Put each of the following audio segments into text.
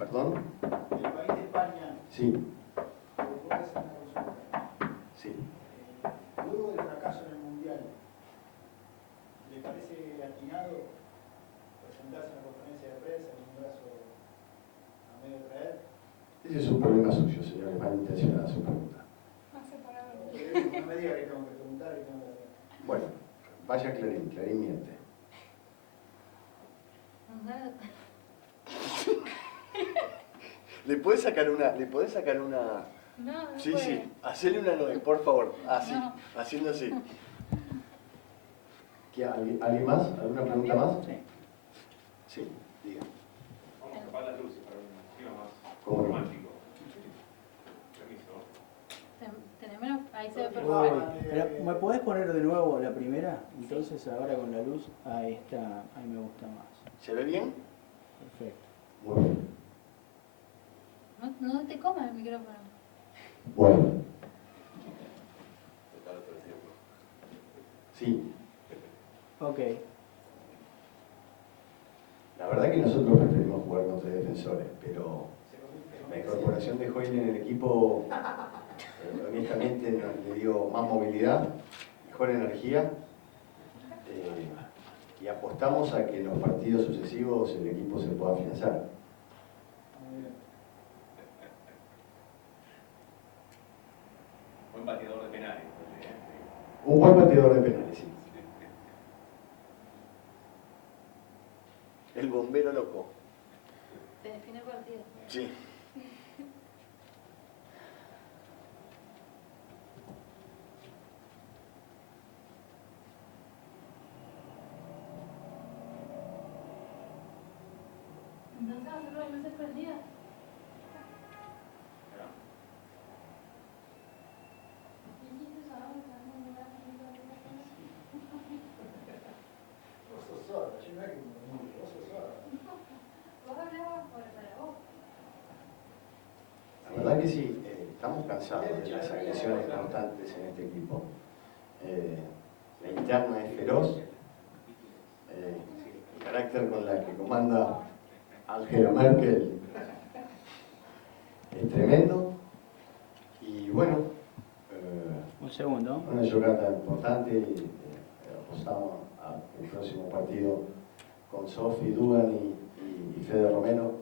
¿Perdón? Del país de España. Sí. ¿Puedo hacer una consulta? Sí. Luego del fracaso en el Mundial, ¿le parece atinado presentarse en una conferencia de prensa con un brazo a medio traer? Ese es un problema suyo, señor. Es malintencionada su pregunta. No me diga que tengo que preguntar y tengo que hacer. Bueno, vaya Clarín. Clarín miente. ¿Le podés sacar una? ¿Le podés sacar una? No, no Sí, puede. sí. Hacele una no, por favor. Así, No. haciendo así. ¿Alguien más? ¿Alguna pregunta más? Sí. Sí, diga. Vamos a tapar las luces para un clima más ¿Cómo no? romántico. Permiso. Tenés menos, ahí se ve Uy, perfecto. pero, ¿me podés poner de nuevo la primera? Entonces ahora con la luz, ahí está, ahí me gusta más. ¿Se ve bien? Perfecto. Muy bien. No te comas el micrófono. Bueno. Sí. Ok. La verdad que nosotros preferimos jugar contra defensores, pero la incorporación de Hoyle en el equipo, honestamente, le dio más movilidad, mejor energía, y apostamos a que en los partidos sucesivos el equipo se pueda afianzar. Buen bateador de penales. Un buen bateador de penales, sí. El bombero loco. Te define el partido. Sí. Entonces hacerlo las luces prendidas. Vos sos sorda, yo no es que me murmure, vos sos sorda. Vos hablabas para vos. La verdad que sí, estamos cansados de las agresiones constantes en este equipo. La interna es feroz, el carácter con la que comanda Angela Merkel es tremendo, y bueno, Un segundo. una jugada importante, y apostamos al próximo partido con Sofi, Dugan y Fede Romero,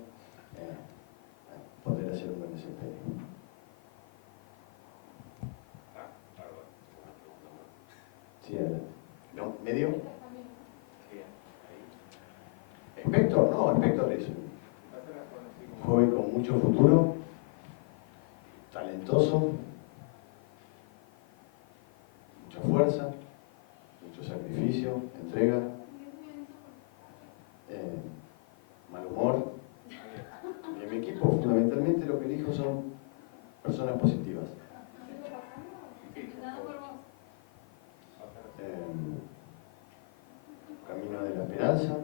poder hacer un buen desempeño. Sí, adelante. ¿No? ¿Medio? Spector, no, Spector es un joven con mucho futuro, talentoso, mucha fuerza, mucho sacrificio, entrega, mal humor. En mi equipo fundamentalmente lo que elijo son personas positivas. Empezando por vos. Camino de la esperanza.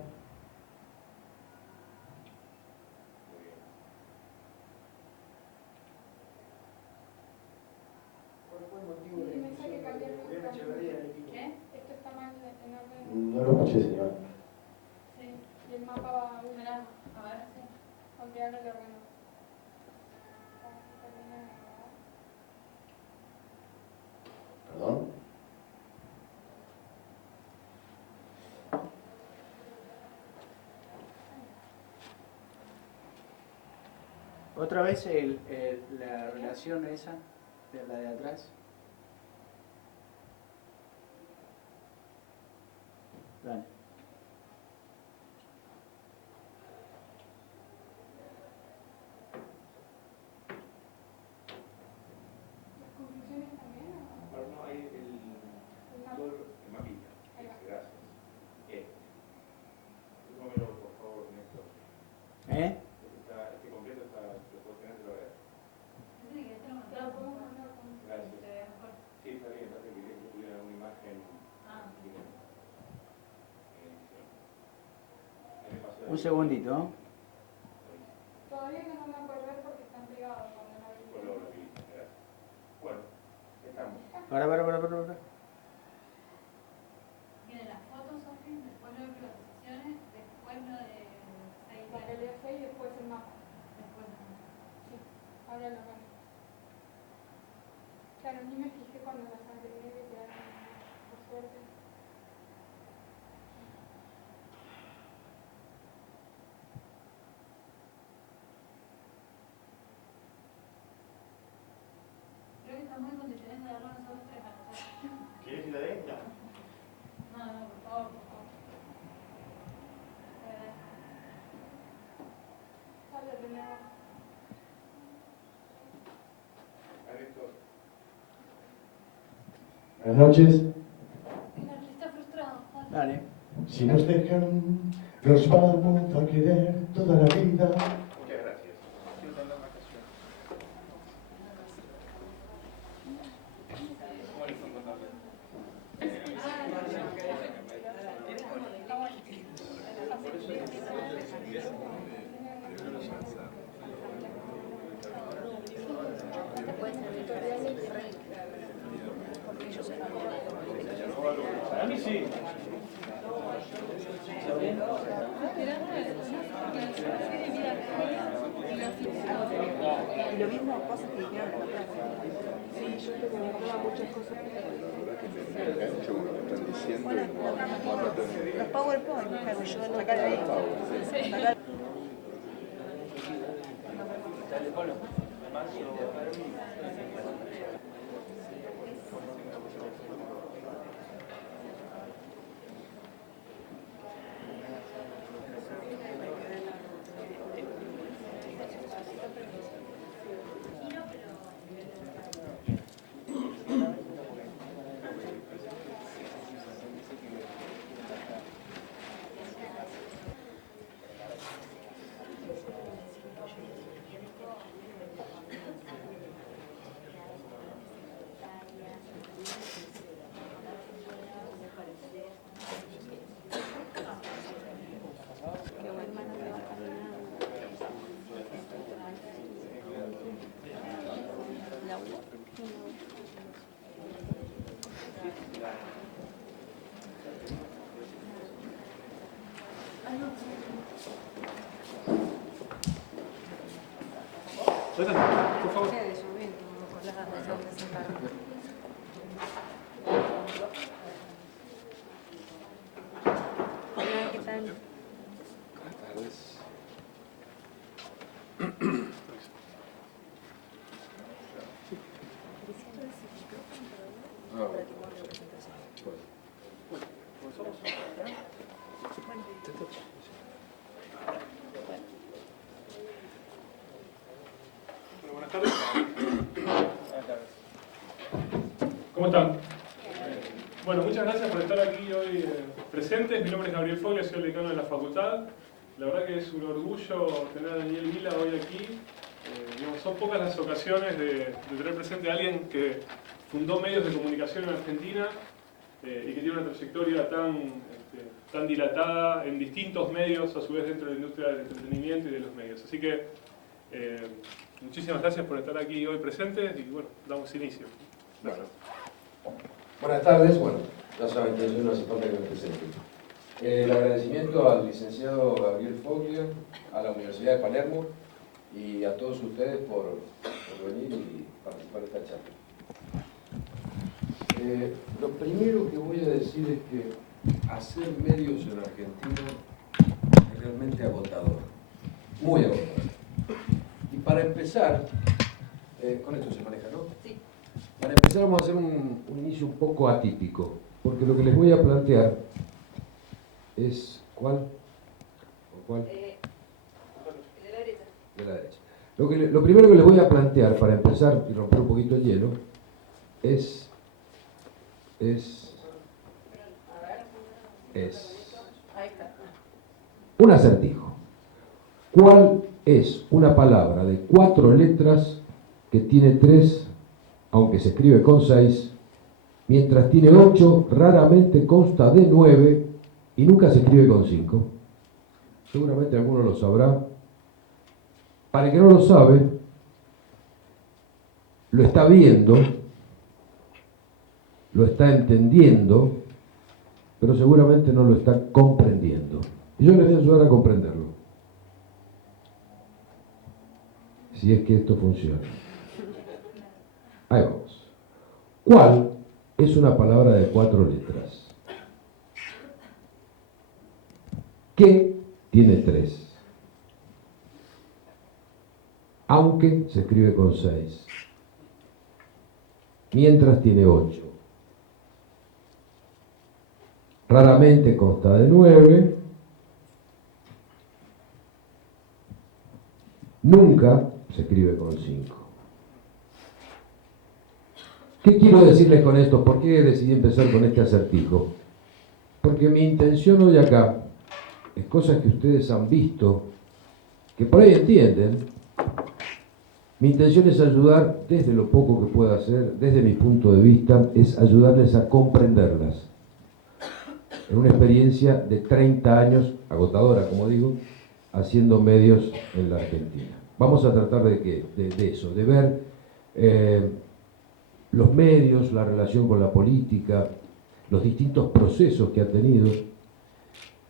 ¿Cuál fue el motivo de la expulsión de Julián Echeverría del equipo? ¿Qué? Esto está mal en orden. No lo escuché, señor. Sí. Y el mapa va a Mirá, a ver, sí. ampliarlo de orden. Perdón. Otra vez la relación esa, de la de atrás. Dale. ¿Las conclusiones también? ¿O? Ahora no hay el mapita. Ahí va. Gracias. Número, por favor, Néstor. ¿Eh? Este completo está, lo puedo tener, lo ver. Sí, que este lo Te lo mandamos. podemos mandar con... Gracias. Se ve mejor. Sí, está bien, parece que quería que tuviera una imagen. Ah. Un segundito. Todavía que no van a poder ver porque están privados cuando no Color, habiliten. gracias. Bueno, estamos. Para. Tiene las fotos, Sofi, después lo de privatizaciones, después lo de 6. La realidad 6 y después el mapa. Después ahora la mano. Claro, ni me fijé cuando las agregué que quedaron, por suerte. Creo que está muy condicionado de hablar nosotros tres a la tarde. ¿Quieres que la dé? Ya. No, no, por favor, por favor. Ahora tenemos. Buenas noches. El artista frustrado. Dale. Si nos dejan, nos vamos a querer toda la vida. Muchas gracias. Quiero dar la vacación. ¿Cómo le fue contando? Para mí sí. Y lo mismo cosas que dijeron en la clase. Sí, yo te comentaba muchas cosas. Bueno, los PowerPoint, claro, yo sacar de ahí. Sacar. Por favor. Hola, ¿qué tal? Buenas tardes. ¿Cómo están? Bueno, muchas gracias por estar aquí hoy presentes. Mi nombre es Gabriel Foglia, soy el decano de la facultad. La verdad que es un orgullo tener a Daniel Vila hoy aquí. Digamos, son pocas las ocasiones de tener presente a alguien que fundó medios de comunicación en Argentina y que tiene una trayectoria tan dilatada en distintos medios, a su vez dentro de la industria del entretenimiento y de los medios. Así que muchísimas gracias por estar aquí hoy presentes y bueno, damos inicio. Bueno. Buenas tardes, bueno, ya saben que yo no hace falta que me presente. El agradecimiento al licenciado Gabriel Foglia, a la Universidad de Palermo y a todos ustedes por venir y participar de esta charla. Lo primero que voy a decir es que hacer medios en Argentina es realmente agotador, muy agotador. Y para empezar, con esto se maneja, ¿no? Sí. Para empezar vamos a hacer un inicio un poco atípico, porque lo que les voy a plantear es... ¿Cuál? ¿O cuál? De la derecha. De la derecha. Lo primero que les voy a plantear para empezar y romper un poquito el hielo es Ahí está. un acertijo. ¿Cuál es una palabra de 4 letras que tiene 3, aunque se escribe con 6, mientras tiene 8, raramente consta de 9 y nunca se escribe con 5? Seguramente alguno lo sabrá. Para el que no lo sabe, lo está viendo, lo está entendiendo, pero seguramente no lo está comprendiendo. Y yo les voy a ayudar a comprenderlo. si es que esto funciona. Ahí vamos. ¿Cuál es una palabra de 4 letras? ¿Qué tiene 3? Aunque se escribe con 6. Mientras tiene 8. Raramente consta de 9. Nunca se escribe con 5. ¿Qué quiero decirles con esto? ¿Por qué decidí empezar con este acertijo? Porque mi intención hoy acá es cosas que ustedes han visto, que por ahí entienden. Mi intención es ayudar, desde lo poco que pueda hacer, desde mi punto de vista, es ayudarles a comprenderlas. En una experiencia de 30 años, agotadora, como digo, haciendo medios en la Argentina. Vamos a tratar de eso, de ver los medios, la relación con la política, los distintos procesos que ha tenido.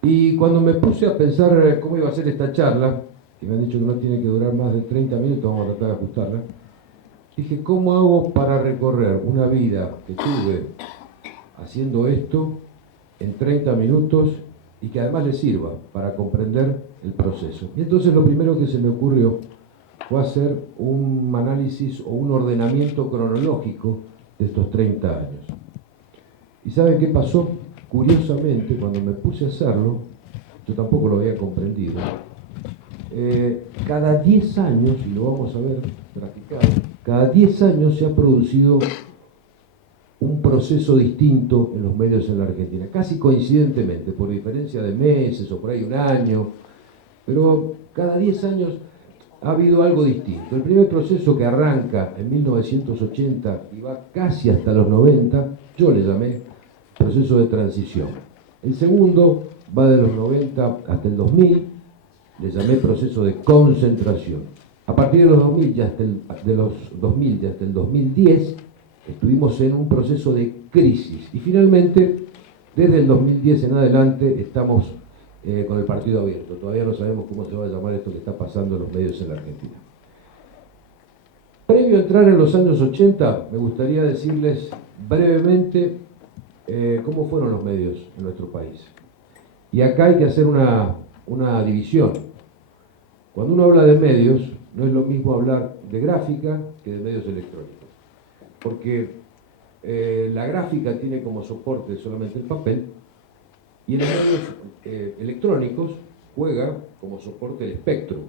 Y cuando me puse a pensar cómo iba a ser esta charla, que me han dicho que no tiene que durar más de 30 minutos, vamos a tratar de ajustarla, dije, ¿cómo hago para recorrer una vida que tuve haciendo esto en 30 minutos y que además les sirva para comprender el proceso? Y entonces lo primero que se me ocurrió fue hacer un análisis o un ordenamiento cronológico de estos 30 años. ¿Y saben qué pasó? Curiosamente, cuando me puse a hacerlo, yo tampoco lo había comprendido, cada 10 años, y lo vamos a ver graficado, cada 10 años se ha producido un proceso distinto en los medios en la Argentina, casi coincidentemente, por diferencia de meses o por ahí un año, pero cada 10 años ha habido algo distinto. El primer proceso, que arranca en 1980 y va casi hasta los 90, yo le llamé proceso de transición. El segundo va de los 90 hasta el 2000, le llamé proceso de concentración. A partir de los 2000 ya hasta el 2010 estuvimos en un proceso de crisis y finalmente desde el 2010 en adelante estamos con el partido abierto. Todavía no sabemos cómo se va a llamar esto que está pasando en los medios en la Argentina. Previo a entrar en los años 80, me gustaría decirles brevemente cómo fueron los medios en nuestro país. Y acá hay que hacer una división. Cuando uno habla de medios, no es lo mismo hablar de gráfica que de medios electrónicos. Porque la gráfica tiene como soporte solamente el papel, y en los medios electrónicos juega como soporte el espectro.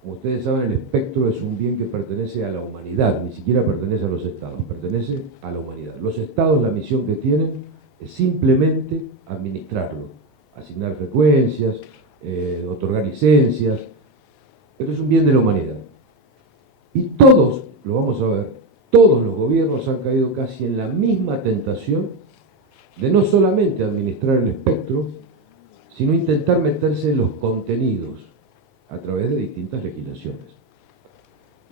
Como ustedes saben, el espectro es un bien que pertenece a la humanidad, ni siquiera pertenece a los estados, pertenece a la humanidad. Los estados, la misión que tienen es simplemente administrarlo, asignar frecuencias, otorgar licencias, pero es un bien de la humanidad. Y todos, lo vamos a ver, todos los gobiernos han caído casi en la misma tentación de no solamente administrar el espectro, sino intentar meterse en los contenidos a través de distintas legislaciones.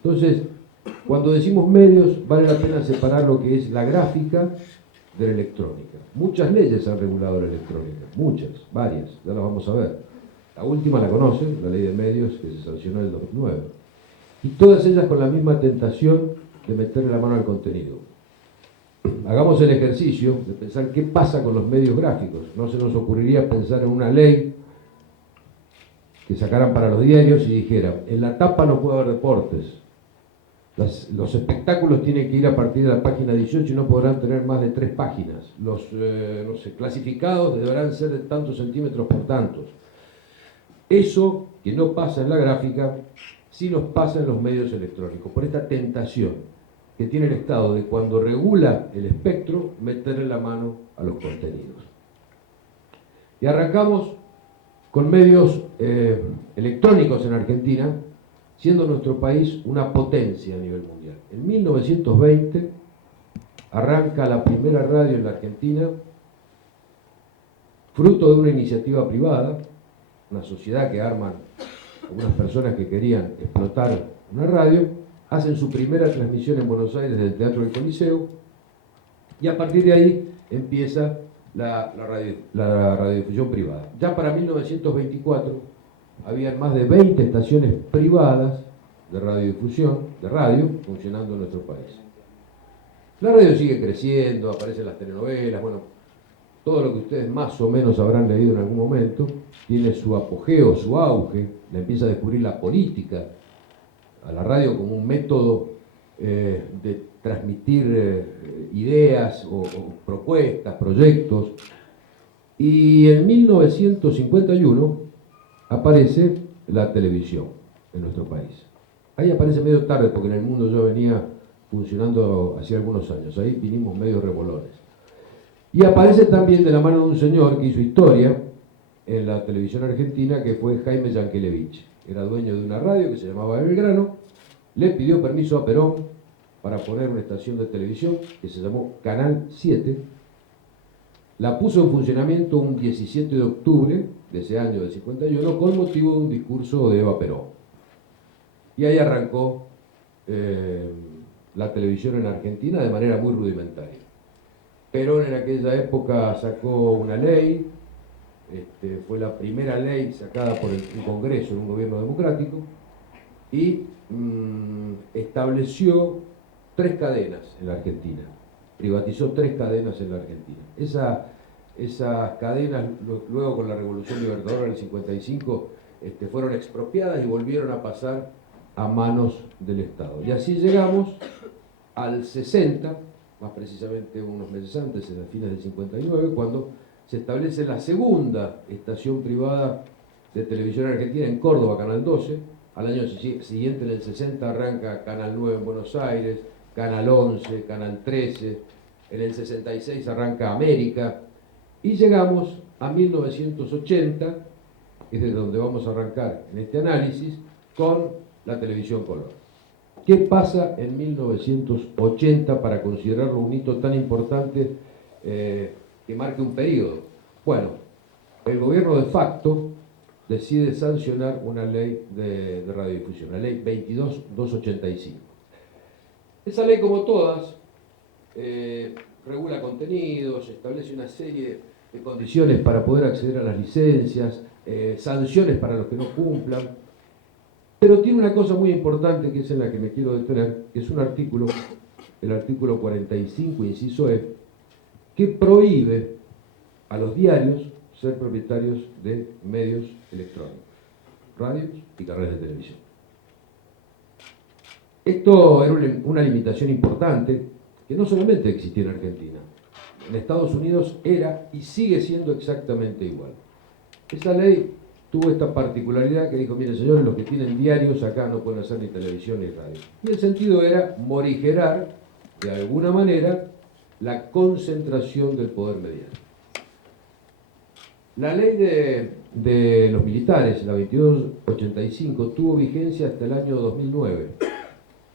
Entonces, cuando decimos medios, vale la pena separar lo que es la gráfica de la electrónica. Muchas leyes han regulado la electrónica, muchas, varias, ya las vamos a ver. La última la conocen, la ley de medios que se sancionó en el 2009. Y todas ellas con la misma tentación de meterle la mano al contenido. Hagamos el ejercicio de pensar qué pasa con los medios gráficos. No se nos ocurriría pensar en una ley que sacaran para los diarios y dijeran, en la tapa no puede haber deportes, los espectáculos tienen que ir a partir de la página 18 y no podrán tener más de 3 páginas, los clasificados deberán ser de tantos centímetros por tantos. Eso que no pasa en la gráfica, sí nos pasa en los medios electrónicos, por esta tentación que tiene el Estado de, cuando regula el espectro, meterle la mano a los contenidos. Y arrancamos con medios electrónicos en Argentina, siendo nuestro país una potencia a nivel mundial. En 1920 arranca la primera radio en la Argentina, fruto de una iniciativa privada, una sociedad que arman algunas personas que querían explotar una radio, hacen su primera transmisión en Buenos Aires desde el Teatro del Coliseo, y a partir de ahí empieza la radiodifusión privada. Ya para 1924 habían más de 20 estaciones privadas de radiodifusión, de radio, funcionando en nuestro país. La radio sigue creciendo, aparecen las telenovelas, bueno, todo lo que ustedes más o menos habrán leído en algún momento, tiene su apogeo, su auge, la empieza a descubrir la política, a la radio como un método de transmitir ideas o propuestas, proyectos. Y en 1951 aparece la televisión en nuestro país. Ahí aparece medio tarde porque en el mundo ya venía funcionando hacía algunos años, ahí vinimos medio revolones. Y aparece también de la mano de un señor que hizo historia en la televisión argentina, que fue Jaime Yankelevich. Era dueño de una radio que se llamaba Belgrano, le pidió permiso a Perón para poner una estación de televisión que se llamó Canal 7, la puso en funcionamiento un 17 de octubre de ese año del 51 con motivo de un discurso de Eva Perón. Y ahí arrancó la televisión en Argentina de manera muy rudimentaria. Perón en aquella época sacó una ley, fue la primera ley sacada por el Congreso en un gobierno democrático, y estableció 3 cadenas en la Argentina, privatizó 3 cadenas en la Argentina. Esas cadenas, luego con la Revolución Libertadora del 55, fueron expropiadas y volvieron a pasar a manos del Estado. Y así llegamos al 60, más precisamente unos meses antes, en las fines del 59, cuando se establece la segunda estación privada de televisión argentina en Córdoba, Canal 12. Al año siguiente, en el 60, arranca Canal 9 en Buenos Aires, Canal 11, Canal 13, en el 66 arranca América, y llegamos a 1980, es de donde vamos a arrancar en este análisis, con la televisión color. ¿Qué pasa en 1980 para considerarlo un hito tan importante que marque un periodo? Bueno, el gobierno de facto decide sancionar una ley de radiodifusión, la ley 22.285. Esa ley, como todas, regula contenidos, establece una serie de condiciones para poder acceder a las licencias, sanciones para los que no cumplan, pero tiene una cosa muy importante que es en la que me quiero detener, que es un artículo, el artículo 45, inciso E, que prohíbe a los diarios ser propietarios de medios electrónicos, radios y canales de televisión. Esto era una limitación importante que no solamente existía en Argentina, en Estados Unidos era y sigue siendo exactamente igual. Esa ley tuvo esta particularidad que dijo, miren señores, los que tienen diarios acá no pueden hacer ni televisión ni radio. Y el sentido era morigerar, de alguna manera, la concentración del poder mediático. La ley de los militares, la 2285, tuvo vigencia hasta el año 2009.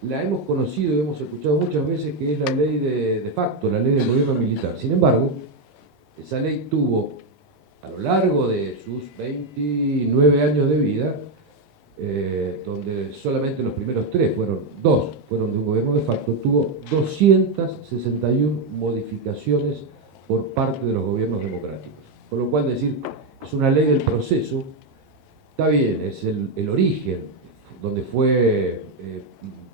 La hemos conocido y hemos escuchado muchas veces que es la ley de facto, la ley del gobierno militar. Sin embargo, esa ley tuvo, a lo largo de sus 29 años de vida, donde solamente los primeros 2 fueron de un gobierno de facto, tuvo 261 modificaciones por parte de los gobiernos democráticos. Con lo cual, decir, es una ley del proceso, está bien, es el origen, donde fue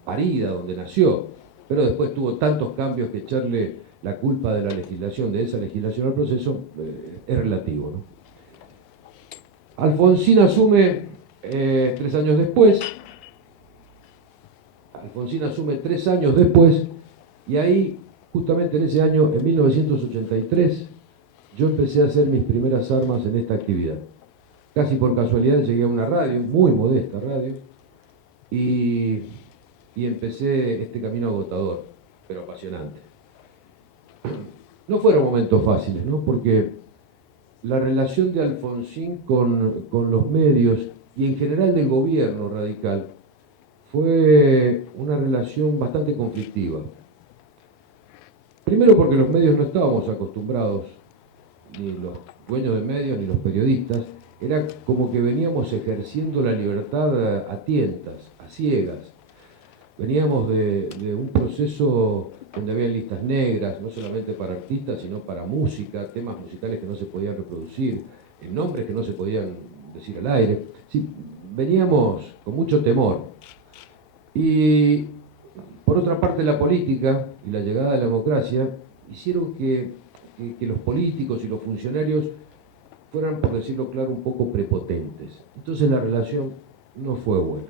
parida, donde nació, pero después tuvo tantos cambios que echarle la culpa de la legislación, de esa legislación al proceso, es relativo, ¿no? Alfonsín asume 3 años después, y ahí, justamente en ese año, en 1983, yo empecé a hacer mis primeras armas en esta actividad. Casi por casualidad llegué a una radio, muy modesta radio, y empecé este camino agotador, pero apasionante. No fueron momentos fáciles, ¿no? Porque la relación de Alfonsín con los medios y en general del gobierno radical fue una relación bastante conflictiva. Primero porque los medios no estábamos acostumbrados, ni los dueños de medios ni los periodistas, era como que veníamos ejerciendo la libertad a tientas, a ciegas. Veníamos de un proceso donde había listas negras, no solamente para artistas, sino para música, temas musicales que no se podían reproducir, nombres que no se podían decir al aire. Sí, veníamos con mucho temor. Y por otra parte la política y la llegada de la democracia hicieron que los políticos y los funcionarios fueran, por decirlo claro, un poco prepotentes. Entonces la relación no fue buena.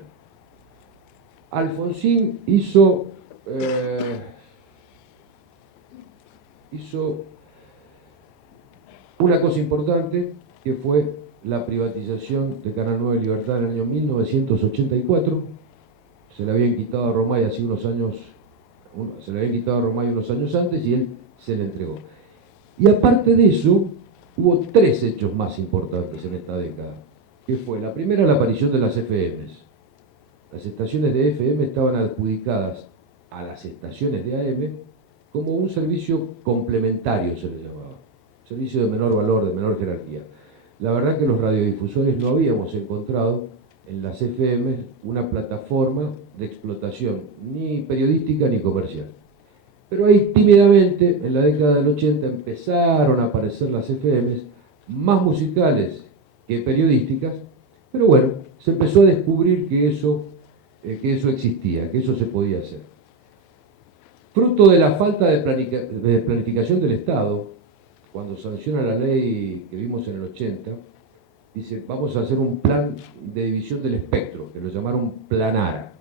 Alfonsín hizo una cosa importante, que fue la privatización de Canal 9 Libertad en el año 1984. Se le habían quitado a Romay hace unos años, se le habían quitado a Romay unos años antes y él se le entregó. Y aparte de eso, hubo 3 hechos más importantes en esta década, que fue la primera, la aparición de las FMs. Las estaciones de FM estaban adjudicadas a las estaciones de AM como un servicio complementario, se le llamaba, servicio de menor valor, de menor jerarquía. La verdad que los radiodifusores no habíamos encontrado en las FM una plataforma de explotación, ni periodística ni comercial. Pero ahí tímidamente, en la década del 80, empezaron a aparecer las FMs, más musicales que periodísticas, pero bueno, se empezó a descubrir que eso existía, que eso se podía hacer. Fruto de la falta de planificación del Estado, cuando sanciona la ley que vimos en el 80, dice, vamos a hacer un plan de división del espectro, que lo llamaron Planara.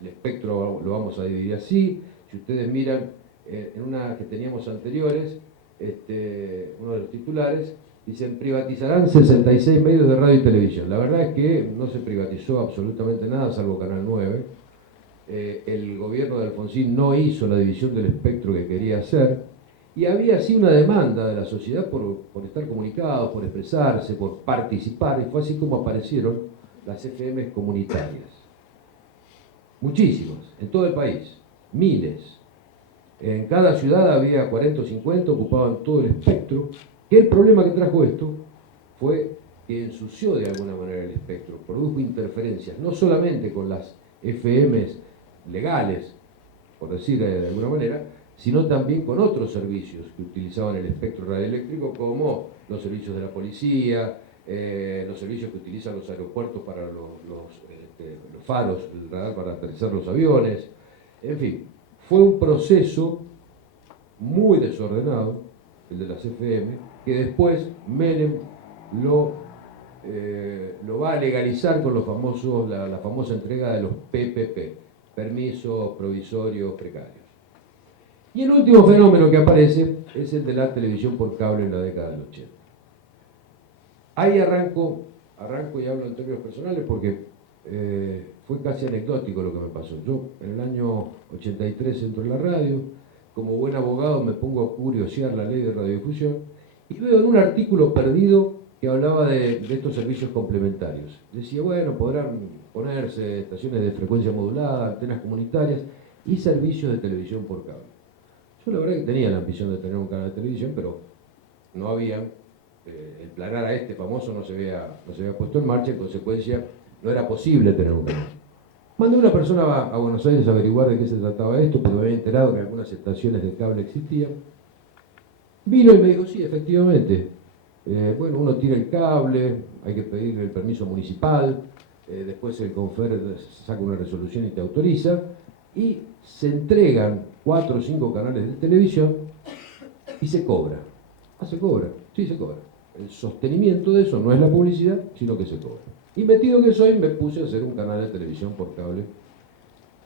El espectro lo vamos a dividir así. Si ustedes miran en una que teníamos anteriores, uno de los titulares, dicen, privatizarán 66 medios de radio y televisión. La verdad es que no se privatizó absolutamente nada, salvo Canal 9. El gobierno de Alfonsín no hizo la división del espectro que quería hacer, y había así una demanda de la sociedad por estar comunicados, por expresarse, por participar, y fue así como aparecieron las FM comunitarias. Muchísimas, en todo el país, miles. En cada ciudad había 40 o 50, ocupaban todo el espectro. Y el problema que trajo esto fue que ensució de alguna manera el espectro, produjo interferencias, no solamente con las FMs legales, por decir de alguna manera, sino también con otros servicios que utilizaban el espectro radioeléctrico, como los servicios de la policía, los servicios que utilizan los aeropuertos para los faros, el radar para aterrizar los aviones. En fin, fue un proceso muy desordenado, el de las FM, que después Menem lo va a legalizar con los famosos, la famosa entrega de los PPP, permisos provisorios precarios. Y el último fenómeno que aparece es el de la televisión por cable en la década del 80. Ahí arranco y hablo en términos personales porque fue casi anecdótico lo que me pasó. Yo en el año 83 entro en la radio, como buen abogado me pongo a curiosear la ley de radiodifusión y veo en un artículo perdido que hablaba de estos servicios complementarios. Decía, bueno, podrán ponerse estaciones de frecuencia modulada, antenas comunitarias y servicios de televisión por cable. Yo la verdad que tenía la ambición de tener un canal de televisión, pero no había, el Planara famoso no se había puesto en marcha, en consecuencia no era posible tener un canal. Mandé una persona a Buenos Aires a averiguar de qué se trataba esto, porque me había enterado que algunas estaciones de cable existían. Vino y me dijo, sí, efectivamente, bueno, uno tira el cable, hay que pedir el permiso municipal, después el Confer saca una resolución y te autoriza, y se entregan 4 o 5 canales de televisión y se cobra. Ah, se cobra, sí se cobra. El sostenimiento de eso no es la publicidad, sino que se cobra. Y metido que soy, me puse a hacer un canal de televisión por cable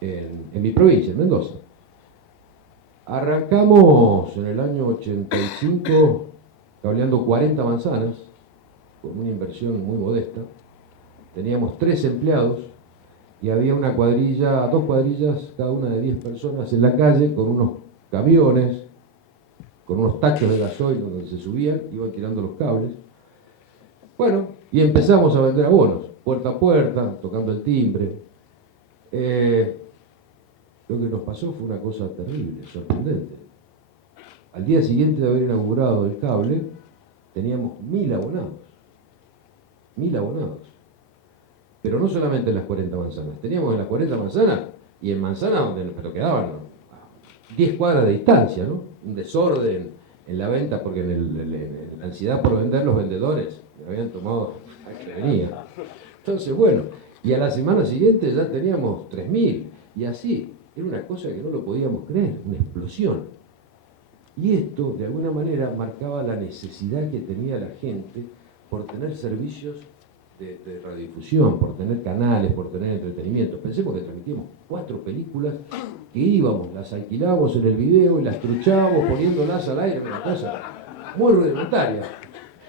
en mi provincia, en Mendoza. Arrancamos en el año 85 cableando 40 manzanas, con una inversión muy modesta. Teníamos 3 empleados y había una cuadrilla, 2 cuadrillas, cada una de 10 personas en la calle, con unos camiones, con unos tachos de gasoil donde se subían, iban tirando los cables. Bueno, y empezamos a vender abonos, puerta a puerta, tocando el timbre. Lo que nos pasó fue una cosa terrible, sorprendente. Al día siguiente de haber inaugurado el cable, teníamos 1000 abonados. 1000 abonados. Pero no solamente en las 40 manzanas. Teníamos en las 40 manzanas y en manzanas donde pero quedaban 10 cuadras de distancia, ¿no? Un desorden en la venta, porque en la ansiedad por vender, los vendedores habían tomado a que venía. Entonces, bueno, y a la semana siguiente ya teníamos 3000. Y así, era una cosa que no lo podíamos creer, una explosión. Y esto, de alguna manera, marcaba la necesidad que tenía la gente por tener servicios de radiodifusión, por tener canales, por tener entretenimiento. Pensemos que transmitíamos 4 películas que íbamos, las alquilábamos en el video y las truchábamos poniéndolas al aire, una cosa muy rudimentaria.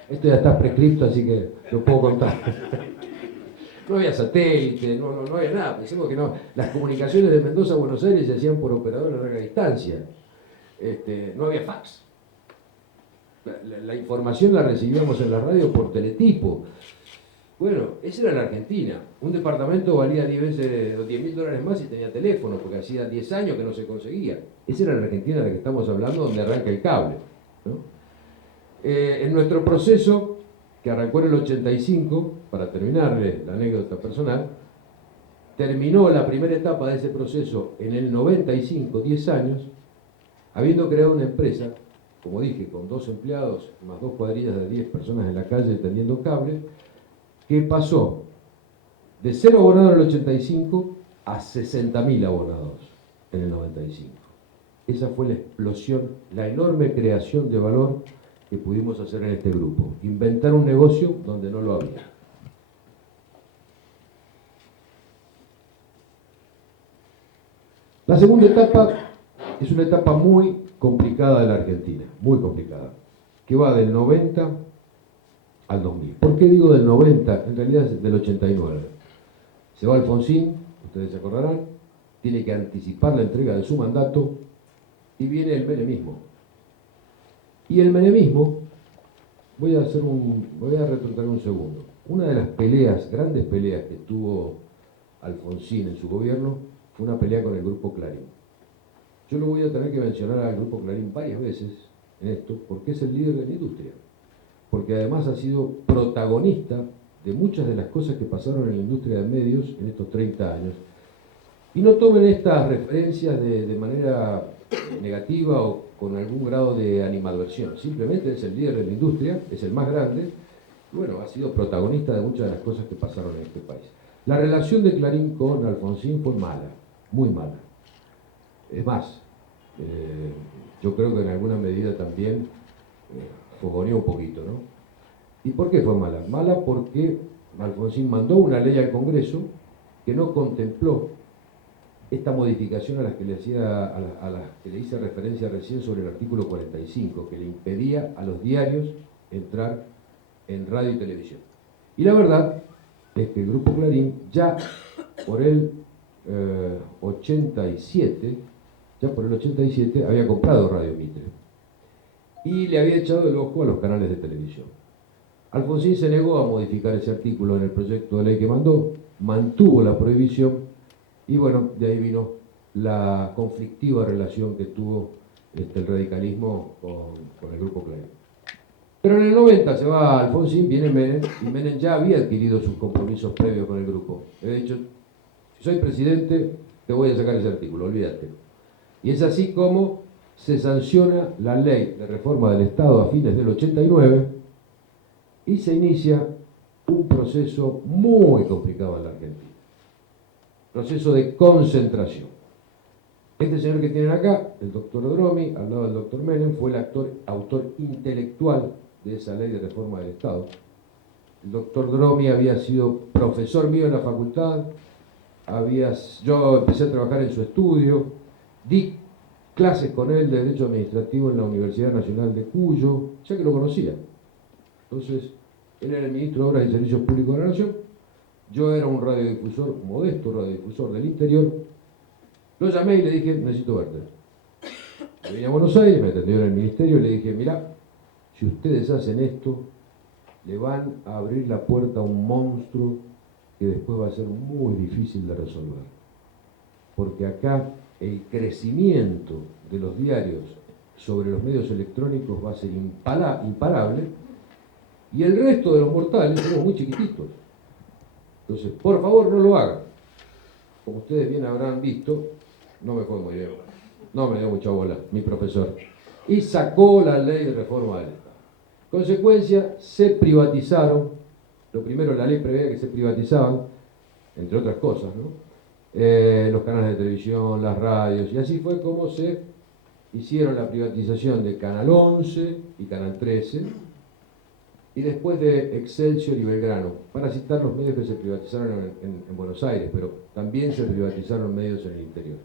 Esto ya está prescripto, así que lo puedo contar. No había satélite, no había nada. Pensemos que no. Las comunicaciones de Mendoza a Buenos Aires se hacían por operador a larga distancia. No había fax. La información la recibíamos en la radio por teletipo. Bueno, esa era la Argentina. Un departamento valía 10 veces o $10.000 más y tenía teléfono, porque hacía 10 años que no se conseguía. Esa era la Argentina de la que estamos hablando, donde arranca el cable, ¿no? En nuestro proceso, que arrancó en el 85, para terminarle la anécdota personal, terminó la primera etapa de ese proceso en el 95, 10 años, habiendo creado una empresa, como dije, con 2 empleados, más 2 cuadrillas de 10 personas en la calle tendiendo cable, que pasó de 0 abonados en el 85 a 60.000 abonados en el 95. Esa fue la explosión, la enorme creación de valor que pudimos hacer en este grupo. Inventar un negocio donde no lo había. La segunda etapa es una etapa muy complicada de la Argentina, muy complicada, que va del 90 al 2000. ¿Por qué digo del 90? En realidad es del 89. Se va Alfonsín, ustedes se acordarán, tiene que anticipar la entrega de su mandato y viene el menemismo. Y el menemismo, voy a retrotraer un segundo. Una de las peleas, grandes peleas que tuvo Alfonsín en su gobierno fue una pelea con el Grupo Clarín. Yo lo voy a tener que mencionar al Grupo Clarín varias veces en esto, porque es el líder de la industria. Porque además ha sido protagonista de muchas de las cosas que pasaron en la industria de medios en estos 30 años. Y no tomen estas referencias de manera negativa o con algún grado de animadversión. Simplemente es el líder de la industria, es el más grande, y bueno, ha sido protagonista de muchas de las cosas que pasaron en este país. La relación de Clarín con Alfonsín fue mala, muy mala. Es más, yo creo que en alguna medida también fogoneó un poquito, ¿no? ¿Y por qué fue mala? Mala porque Alfonsín mandó una ley al Congreso que no contempló esta modificación a las que le hice referencia recién sobre el artículo 45, que le impedía a los diarios entrar en radio y televisión. Y la verdad es que el Grupo Clarín ya por el 87 había comprado Radio Mitre y le había echado el ojo a los canales de televisión. Alfonsín se negó a modificar ese artículo en el proyecto de ley que mandó, mantuvo la prohibición y bueno, de ahí vino la conflictiva relación que tuvo el radicalismo con el Grupo Clarín. Pero en el 90 se va Alfonsín, viene Menem, y Menem ya había adquirido sus compromisos previos con el grupo. He dicho, si soy presidente, te voy a sacar ese artículo, olvídate. Y es así como se sanciona la ley de reforma del Estado a fines del 89 y se inicia un proceso muy complicado en la Argentina. Proceso de concentración. Este señor que tienen acá, el doctor Dromi, al lado del doctor Menem, fue el autor intelectual de esa ley de reforma del Estado. El doctor Dromi había sido profesor mío en la facultad, yo empecé a trabajar en su estudio, di clases con él de Derecho Administrativo en la Universidad Nacional de Cuyo, ya que lo conocía. Entonces, él era el ministro de Obras y Servicios Públicos de la Nación, yo era un radiodifusor, modesto radiodifusor del interior. Lo llamé y le dije, necesito verte. Yo vine a Buenos Aires, me atendió en el ministerio y le dije, mirá, si ustedes hacen esto, le van a abrir la puerta a un monstruo que después va a ser muy difícil de resolver. Porque acá el crecimiento de los diarios sobre los medios electrónicos va a ser imparable y el resto de los mortales somos muy chiquititos. Entonces, por favor, no lo hagan. Como ustedes bien habrán visto, no me fue muy bien. No me dio mucha bola, mi profesor. Y sacó la ley de reforma del Estado. Consecuencia, se privatizaron. Lo primero, la ley preveía que se privatizaban, entre otras cosas, ¿no? los canales de televisión, las radios, y así fue como se hicieron la privatización de Canal 11 y Canal 13, y después de Excelsior y Belgrano, para citar los medios que se privatizaron en Buenos Aires, pero también se privatizaron medios en el interior.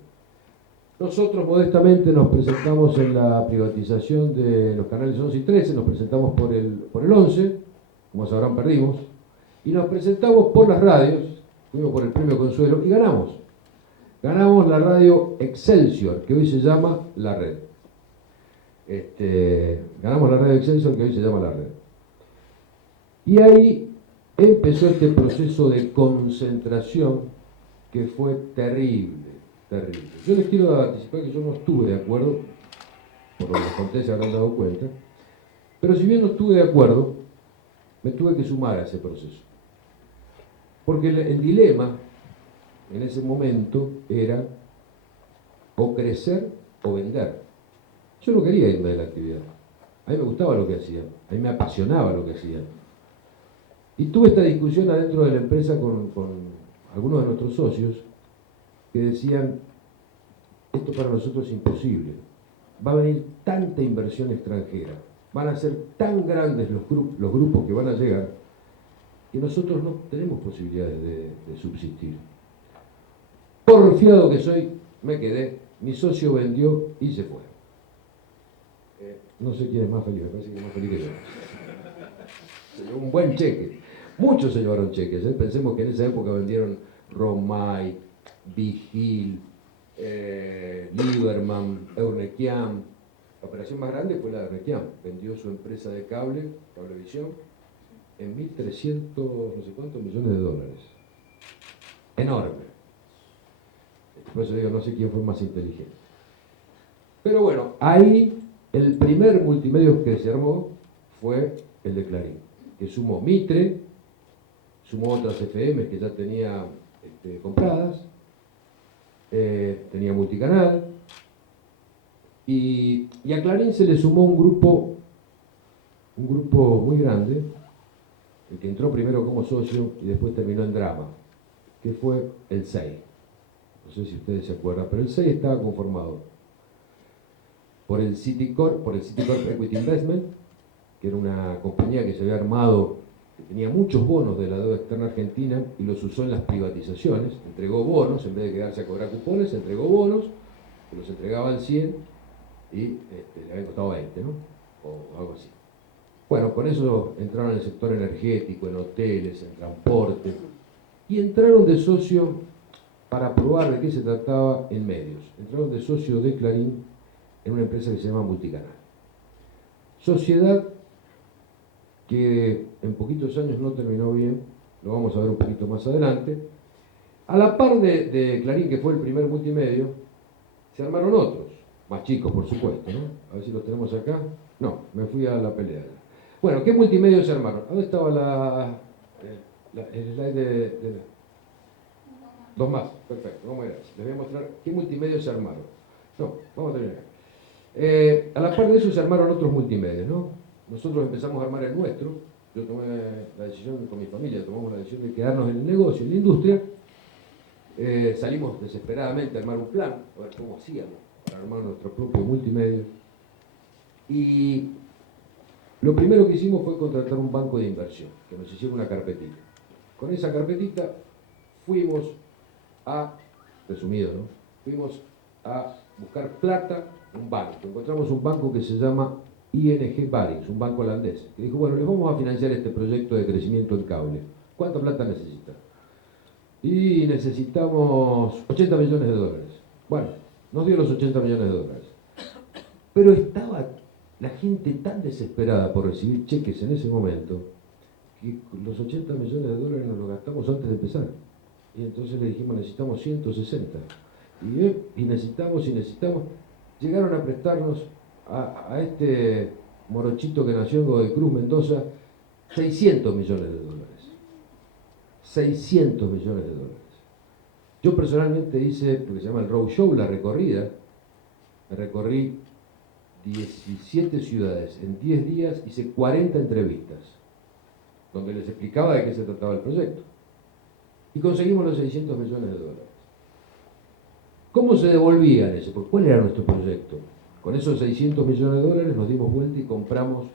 Nosotros modestamente nos presentamos en la privatización de los canales 11 y 13, nos presentamos por el 11, como sabrán perdimos, y nos presentamos por las radios, fuimos por el premio Consuelo y ganamos. Ganamos la radio Excelsior, que hoy se llama La Red. Ganamos la radio Excelsior, que hoy se llama La Red. Y ahí empezó este proceso de concentración que fue terrible, terrible. Yo les quiero anticipar que yo no estuve de acuerdo, por lo que les conté se habrán dado cuenta, pero si bien no estuve de acuerdo, me tuve que sumar a ese proceso. Porque el dilema en ese momento era o crecer o vender. Yo no quería irme de la actividad. A mí me gustaba lo que hacía, a mí me apasionaba lo que hacía. Y tuve esta discusión adentro de la empresa con algunos de nuestros socios que decían, esto para nosotros es imposible, va a venir tanta inversión extranjera, van a ser tan grandes los grupos que van a llegar, que nosotros no tenemos posibilidades de subsistir. Porfiado que soy, me quedé, mi socio vendió y se fue. No sé quién es más feliz, me parece que es más feliz que yo. Se llevó un buen cheque. Muchos se llevaron cheques, ¿eh? Pensemos que en esa época vendieron Romay, Vigil, Lieberman, Eurnequiam. La operación más grande fue la de Eurnequiam. Vendió su empresa de Cablevisión, en 1.300 no sé cuántos millones de dólares. Enorme. Por eso digo, no sé quién fue más inteligente. Pero bueno, ahí el primer multimedio que se armó fue el de Clarín, que sumó Mitre, sumó otras FM que ya tenía compradas, tenía multicanal, y a Clarín se le sumó un grupo muy grande, el que entró primero como socio y después terminó en Drama, que fue el 6. No sé si ustedes se acuerdan, pero el 6 estaba conformado por el Citicorp Equity Investment, que era una compañía que se había armado, que tenía muchos bonos de la deuda externa argentina y los usó en las privatizaciones. Entregó bonos, en vez de quedarse a cobrar cupones, entregó bonos, que los entregaba al 100 y le habían costado 20, ¿no? O algo así. Bueno, con eso entraron en el sector energético, en hoteles, en transporte, y entraron de socio para probar de qué se trataba en medios. Entraron de socio de Clarín en una empresa que se llama Multicanal. Sociedad que en poquitos años no terminó bien, lo vamos a ver un poquito más adelante. A la par de Clarín, que fue el primer multimedio, se armaron otros, más chicos por supuesto, ¿no? A ver si los tenemos acá. No, me fui a la pelea. Bueno, ¿qué multimedios se armaron? ¿Dónde estaba el slide de dos más? Perfecto, vamos a ver. Les voy a mostrar qué multimedios se armaron. No, vamos a terminar. A la par de eso se armaron otros multimedios, ¿no? Nosotros empezamos a armar el nuestro. Yo tomé la decisión con mi familia, tomamos la decisión de quedarnos en el negocio, en la industria. Salimos desesperadamente a armar un plan, a ver cómo hacíamos para armar nuestro propio multimedio. Y lo primero que hicimos fue contratar un banco de inversión, que nos hiciera una carpetita. Con esa carpetita fuimos a, resumido, ¿no? Fuimos a buscar plata en un banco. Encontramos un banco que se llama ING Barings, un banco holandés, que dijo, bueno, les vamos a financiar este proyecto de crecimiento en cable. ¿Cuánta plata necesitan? Y necesitamos 80 millones de dólares. Bueno, nos dio los 80 millones de dólares. Pero estaba la gente tan desesperada por recibir cheques en ese momento, que los 80 millones de dólares nos los gastamos antes de empezar. Y entonces le dijimos, necesitamos 160. Y necesitamos. Llegaron a prestarnos a este morochito que nació en Godoy Cruz, Mendoza, 600 millones de dólares. 600 millones de dólares. Yo personalmente hice lo que se llama el roadshow, la recorrida. Me recorrí 17 ciudades en 10 días, hice 40 entrevistas, donde les explicaba de qué se trataba el proyecto. Y conseguimos los 600 millones de dólares. ¿Cómo se devolvían eso? Porque ¿cuál era nuestro proyecto? Con esos 600 millones de dólares nos dimos vuelta y compramos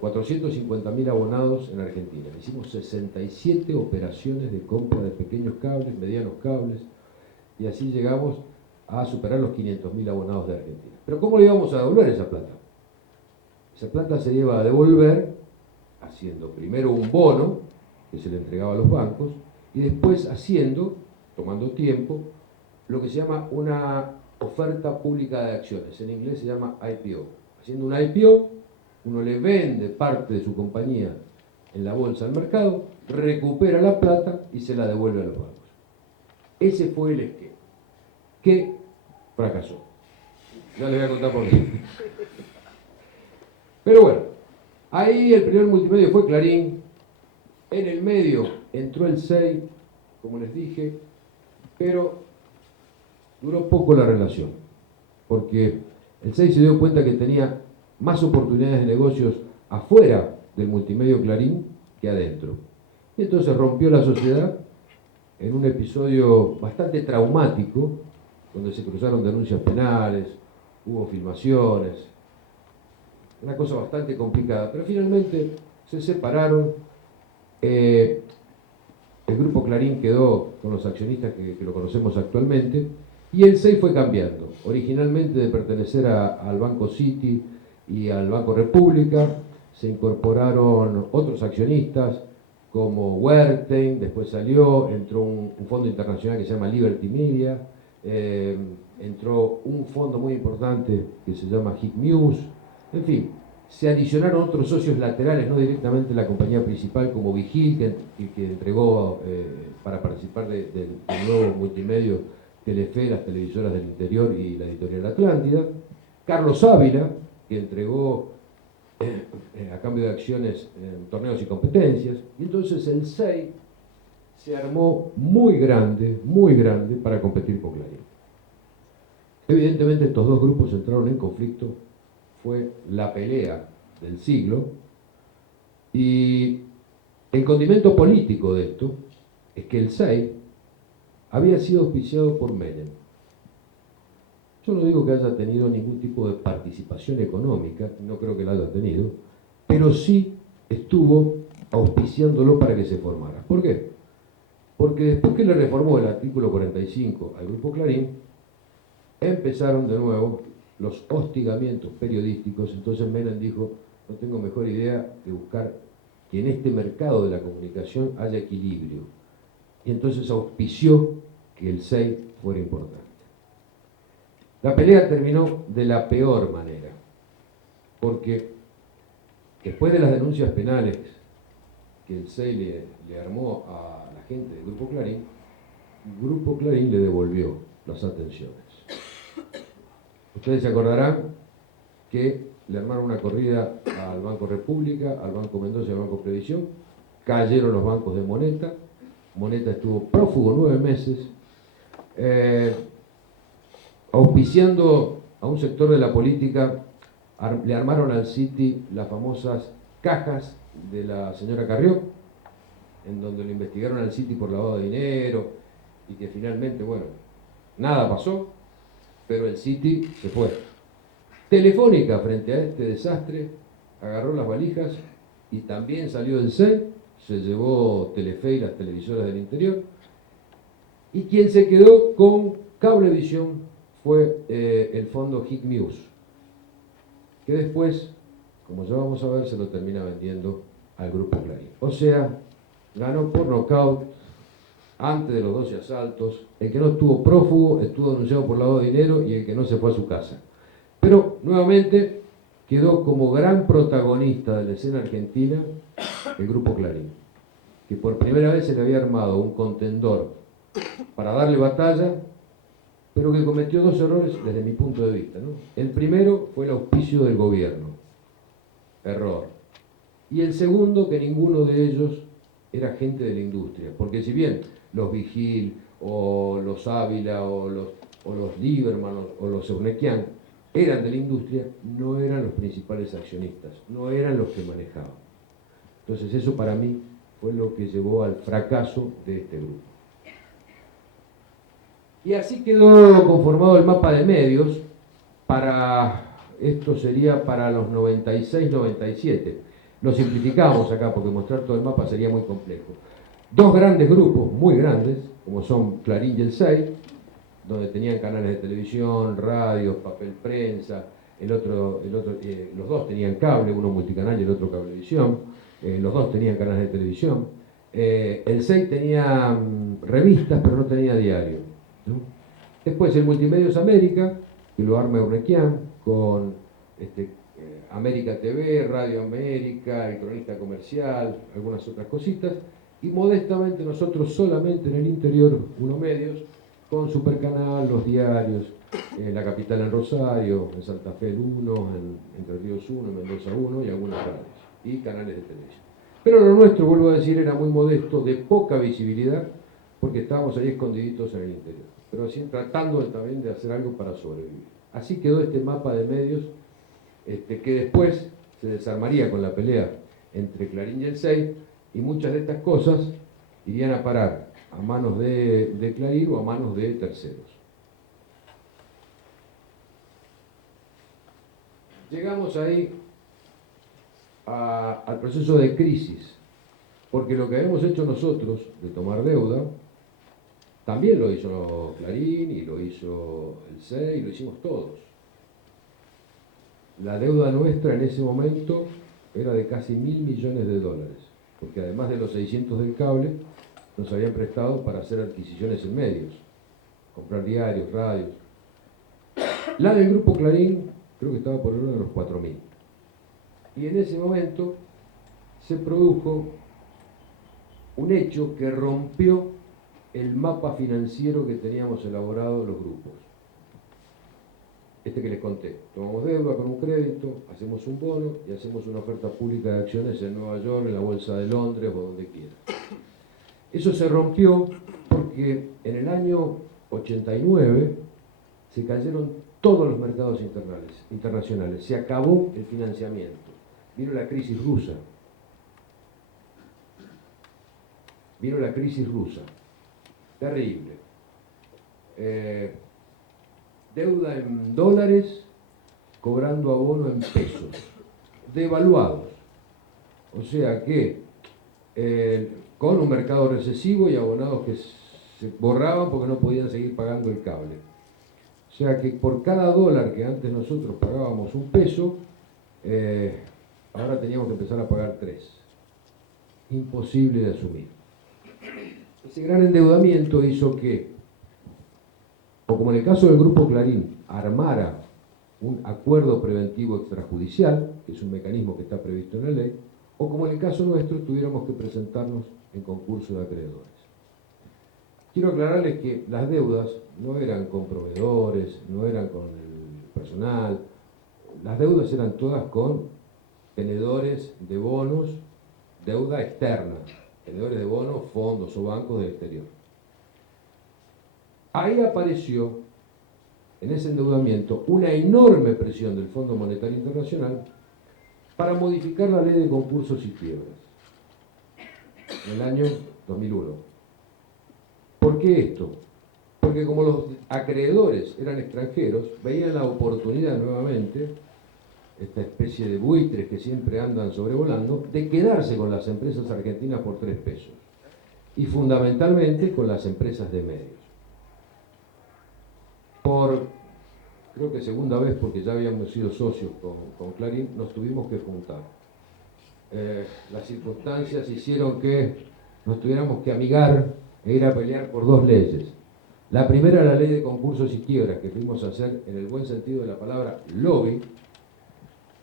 450.000 abonados en Argentina. Hicimos 67 operaciones de compra de pequeños cables, medianos cables, y así llegamos a superar los 500.000 abonados de Argentina. Pero ¿cómo le íbamos a devolver esa plata? Esa plata se iba a devolver haciendo primero un bono que se le entregaba a los bancos y después haciendo, tomando tiempo, lo que se llama una oferta pública de acciones. En inglés se llama IPO. Haciendo un IPO, uno le vende parte de su compañía en la bolsa al mercado, recupera la plata y se la devuelve a los bancos. Ese fue el esquema, que fracasó. Ya les voy a contar por qué. Pero bueno, ahí el primer multimedio fue Clarín. En el medio entró el 6, como les dije, pero duró poco la relación, porque el 6 se dio cuenta que tenía más oportunidades de negocios afuera del multimedio Clarín que adentro. Y entonces rompió la sociedad en un episodio bastante traumático, donde se cruzaron denuncias penales, hubo filmaciones, una cosa bastante complicada, pero finalmente se separaron. El grupo Clarín quedó con los accionistas que lo conocemos actualmente, y el 6 fue cambiando, originalmente de pertenecer al Banco City y al Banco República, se incorporaron otros accionistas como Wertheim, después entró un fondo internacional que se llama Liberty Media, entró un fondo muy importante que se llama Hit News, en fin, se adicionaron otros socios laterales, no directamente la compañía principal como Vigil, que entregó para participar del nuevo multimedio Telefe, las televisoras del interior y la editorial Atlántida, Carlos Ávila, que entregó a cambio de acciones en torneos y competencias, y entonces el 6 se armó muy grande para competir con Clarín. Evidentemente estos dos grupos entraron en conflicto, fue la pelea del siglo, y el condimento político de esto es que el 6 había sido auspiciado por Menem. Yo no digo que haya tenido ningún tipo de participación económica, no creo que la haya tenido, pero sí estuvo auspiciándolo para que se formara. ¿Por qué? Porque después que le reformó el artículo 45 al Grupo Clarín, empezaron de nuevo los hostigamientos periodísticos. Entonces Menem dijo, no tengo mejor idea que buscar que en este mercado de la comunicación haya equilibrio. Y entonces auspició que el 6 fuera importante. La pelea terminó de la peor manera, porque después de las denuncias penales que el 6 le armó a la gente del Grupo Clarín le devolvió las atenciones. Ustedes se acordarán que le armaron una corrida al Banco República, al Banco Mendoza y al Banco Previsión, cayeron los bancos de Moneta, Moneta estuvo prófugo 9 meses, auspiciando a un sector de la política, le armaron al Citi las famosas cajas de la señora Carrió, en donde lo investigaron al Citi por lavado de dinero, y que finalmente, bueno, nada pasó, pero el Citi se fue. Telefónica, frente a este desastre, agarró las valijas y también salió del CEN, se llevó Telefe y las televisoras del interior, y quien se quedó con Cablevisión fue el fondo Hit News, que después, como ya vamos a ver, se lo termina vendiendo al Grupo Clarín. O sea, ganó por nocaut antes de los 12 asaltos. El que no estuvo prófugo estuvo denunciado por lavado de dinero, y el que no se fue a su casa. Pero nuevamente quedó como gran protagonista de la escena argentina el Grupo Clarín, que por primera vez se le había armado un contendor para darle batalla, pero que cometió dos errores desde mi punto de vista, ¿no? El primero fue el auspicio del gobierno, error. Y el segundo, que ninguno de ellos era gente de la industria, porque si bien los Vigil, o los Ávila, o los Lieberman, o los Eurnequian eran de la industria, no eran los principales accionistas, no eran los que manejaban. Entonces eso para mí fue lo que llevó al fracaso de este grupo. Y así quedó conformado el mapa de medios esto sería para los 96-97. Lo simplificamos acá porque mostrar todo el mapa sería muy complejo. Dos grandes grupos, muy grandes, como son Clarín y El 6, donde tenían canales de televisión, radio, papel prensa, los dos tenían cable, uno multicanal y el otro cablevisión, los dos tenían canales de televisión. El 6 tenía revistas, pero no tenía diario, ¿no? Después el Multimedios América, que lo arma Urnequian, con América TV, Radio América, El Cronista Comercial, algunas otras cositas, y modestamente nosotros solamente en el interior, Uno Medios, con Supercanal, los diarios, La Capital en Rosario, en Santa Fe el 1, en Entre Ríos 1, en Mendoza 1 y algunas radios, y canales de televisión. Pero lo nuestro, vuelvo a decir, era muy modesto, de poca visibilidad, porque estábamos ahí escondiditos en el interior, pero así tratando también de hacer algo para sobrevivir. Así quedó este mapa de medios, que después se desarmaría con la pelea entre Clarín y El 6, y muchas de estas cosas irían a parar a manos de Clarín o a manos de terceros. Llegamos ahí al proceso de crisis, porque lo que habíamos hecho nosotros de tomar deuda, también lo hizo Clarín y lo hizo El 6 y lo hicimos todos. La deuda nuestra en ese momento era de casi $1.000 millones, porque además de los 600 del cable, nos habían prestado para hacer adquisiciones en medios, comprar diarios, radios. La del grupo Clarín creo que estaba por el orden de los 4.000. Y en ese momento se produjo un hecho que rompió el mapa financiero que teníamos elaborado los grupos. Que les conté. Tomamos deuda con un crédito, hacemos un bono y hacemos una oferta pública de acciones en Nueva York, en la Bolsa de Londres o donde quiera. Eso se rompió porque en el año 89 se cayeron todos los mercados internacionales. Se acabó el financiamiento. Vino la crisis rusa. Terrible. Deuda en dólares, cobrando abono en pesos, devaluados. O sea que con un mercado recesivo y abonados que se borraban porque no podían seguir pagando el cable. O sea que por cada dólar que antes nosotros pagábamos un peso, ahora teníamos que empezar a pagar 3. Imposible de asumir. Ese gran endeudamiento hizo que, o como en el caso del Grupo Clarín, armara un acuerdo preventivo extrajudicial, que es un mecanismo que está previsto en la ley, o como en el caso nuestro, tuviéramos que presentarnos en concurso de acreedores. Quiero aclararles que las deudas no eran con proveedores, no eran con el personal, las deudas eran todas con tenedores de bonos, deuda externa, tenedores de bonos, fondos o bancos del exterior. Ahí apareció, en ese endeudamiento, una enorme presión del Fondo Monetario Internacional para modificar la ley de concursos y quiebras en el año 2001. ¿Por qué esto? Porque como los acreedores eran extranjeros, veían la oportunidad nuevamente, esta especie de buitres que siempre andan sobrevolando, de quedarse con las empresas argentinas por 3 pesos. Y fundamentalmente con las empresas de medios. Por, creo que segunda vez, porque ya habíamos sido socios con Clarín, nos tuvimos que juntar. Las circunstancias hicieron que nos tuviéramos que amigar e ir a pelear por 2 leyes. La primera, la ley de concursos y quiebras, que fuimos a hacer en el buen sentido de la palabra lobby,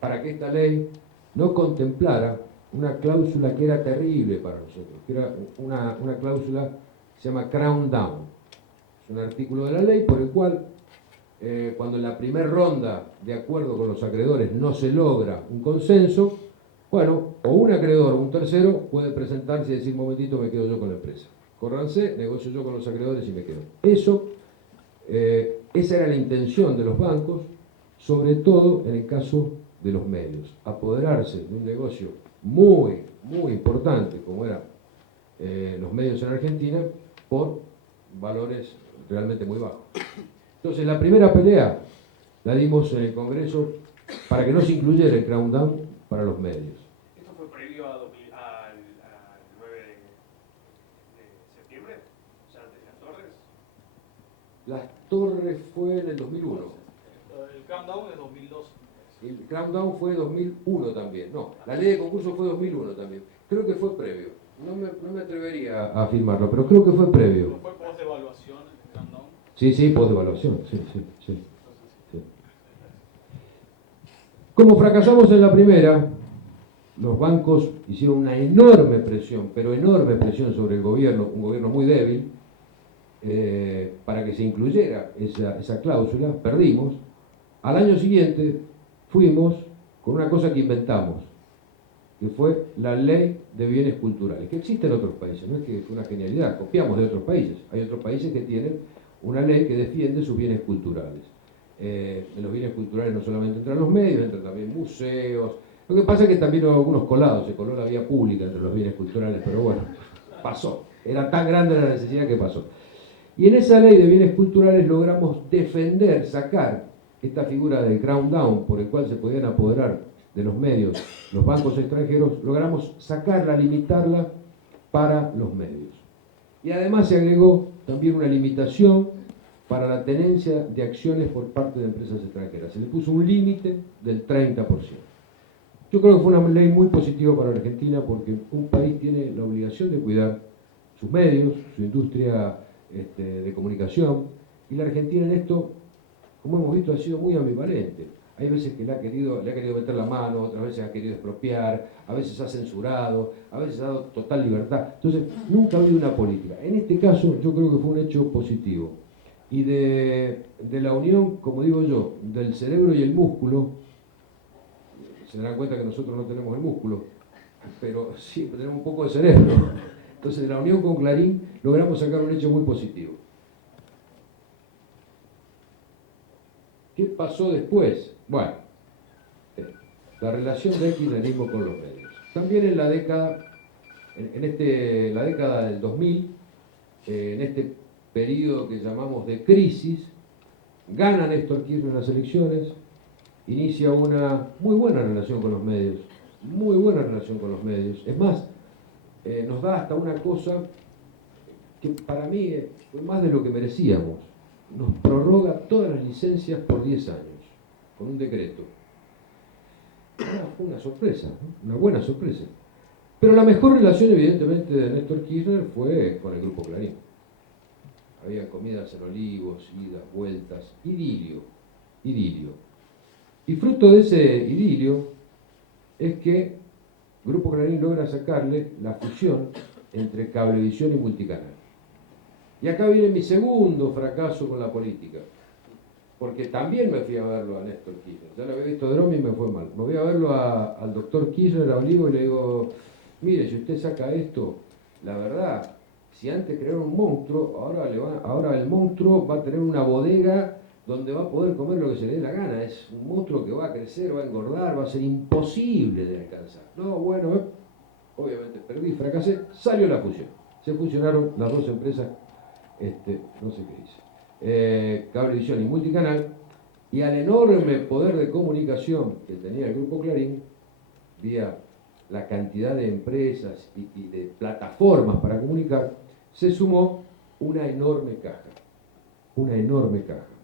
para que esta ley no contemplara una cláusula que era terrible para nosotros, que era una cláusula que se llama Crown Down. Es un artículo de la ley por el cual cuando en la primera ronda de acuerdo con los acreedores no se logra un consenso, bueno, o un acreedor o un tercero puede presentarse y decir, momentito, me quedo yo con la empresa. Córranse, negocio yo con los acreedores y me quedo. Esa era la intención de los bancos, sobre todo en el caso de los medios. Apoderarse de un negocio muy, muy importante, como eran los medios en Argentina, por valores realmente muy bajos. Entonces la primera pelea la dimos en el Congreso para que no se incluyera el countdown para los medios. ¿Esto fue previo al 9 de septiembre? O sea, antes de las torres. Las torres fue en el 2001. El countdown es 2012. El countdown fue 2001 también. No, la ley de concurso fue 2001 también. Creo que fue previo. No me atrevería a afirmarlo, pero creo que fue previo. ¿Fue post-evaluación el countdown? Sí, post-evaluación. Sí. Como fracasamos en la primera, los bancos hicieron una enorme presión, pero enorme presión sobre el gobierno, un gobierno muy débil, para que se incluyera esa cláusula. Perdimos. Al año siguiente fuimos con una cosa que inventamos, que fue la ley de bienes culturales, que existe en otros países, no es que fue una genialidad, copiamos de otros países. Hay otros países que tienen una ley que defiende sus bienes culturales. En los bienes culturales no solamente entran los medios, entran también museos. Lo que pasa es que también hubo algunos colados, se coló la vía pública entre los bienes culturales, pero bueno, pasó. Era tan grande la necesidad que pasó. Y en esa ley de bienes culturales logramos defender, sacar esta figura del crown down, por el cual se podían apoderar de los medios los bancos extranjeros, logramos sacarla, limitarla para los medios. Y además se agregó también una limitación para la tenencia de acciones por parte de empresas extranjeras. Se le puso un límite del 30%. Yo creo que fue una ley muy positiva para la Argentina porque un país tiene la obligación de cuidar sus medios, su industria de comunicación, y la Argentina en esto, como hemos visto, ha sido muy ambivalente. Hay veces que le ha querido meter la mano, otras veces ha querido expropiar, a veces ha censurado, a veces ha dado total libertad. Entonces, nunca ha habido una política. En este caso, yo creo que fue un hecho positivo. Y de la unión, como digo yo, del cerebro y el músculo, se darán cuenta que nosotros no tenemos el músculo, pero sí tenemos un poco de cerebro. Entonces, de la unión con Clarín logramos sacar un hecho muy positivo. ¿Qué pasó después? Bueno, la relación del kirchnerismo con los medios. También en la década, la década del 2000, en este periodo que llamamos de crisis, gana Néstor Kirchner las elecciones, inicia una muy buena relación con los medios, muy buena relación con los medios. Es más, nos da hasta una cosa que para mí fue más de lo que merecíamos. Nos prorroga todas las licencias por 10 años, con un decreto. Fue una sorpresa, ¿no? Una buena sorpresa. Pero la mejor relación, evidentemente, de Néstor Kirchner fue con el Grupo Clarín. Había comidas en Olivos, idas, vueltas, idilio. Y fruto de ese idilio es que Grupo Clarín logra sacarle la fusión entre Cablevisión y Multicanal. Y acá viene mi segundo fracaso con la política, porque también me fui a verlo a Néstor Kirchner. Ya lo había visto de Dromi y me fue mal. Me voy a verlo al doctor Kirchner, a Olivo, y le digo, mire, si usted saca esto, la verdad, si antes crearon un monstruo, ahora el monstruo va a tener una bodega donde va a poder comer lo que se le dé la gana. Es un monstruo que va a crecer, va a engordar, va a ser imposible de alcanzar. No, bueno, obviamente perdí, fracasé, salió la fusión. Se fusionaron las dos empresas, no sé qué dice, Cablevisión y Multicanal, y al enorme poder de comunicación que tenía el Grupo Clarín, vía la cantidad de empresas y de plataformas para comunicar, se sumó una enorme caja.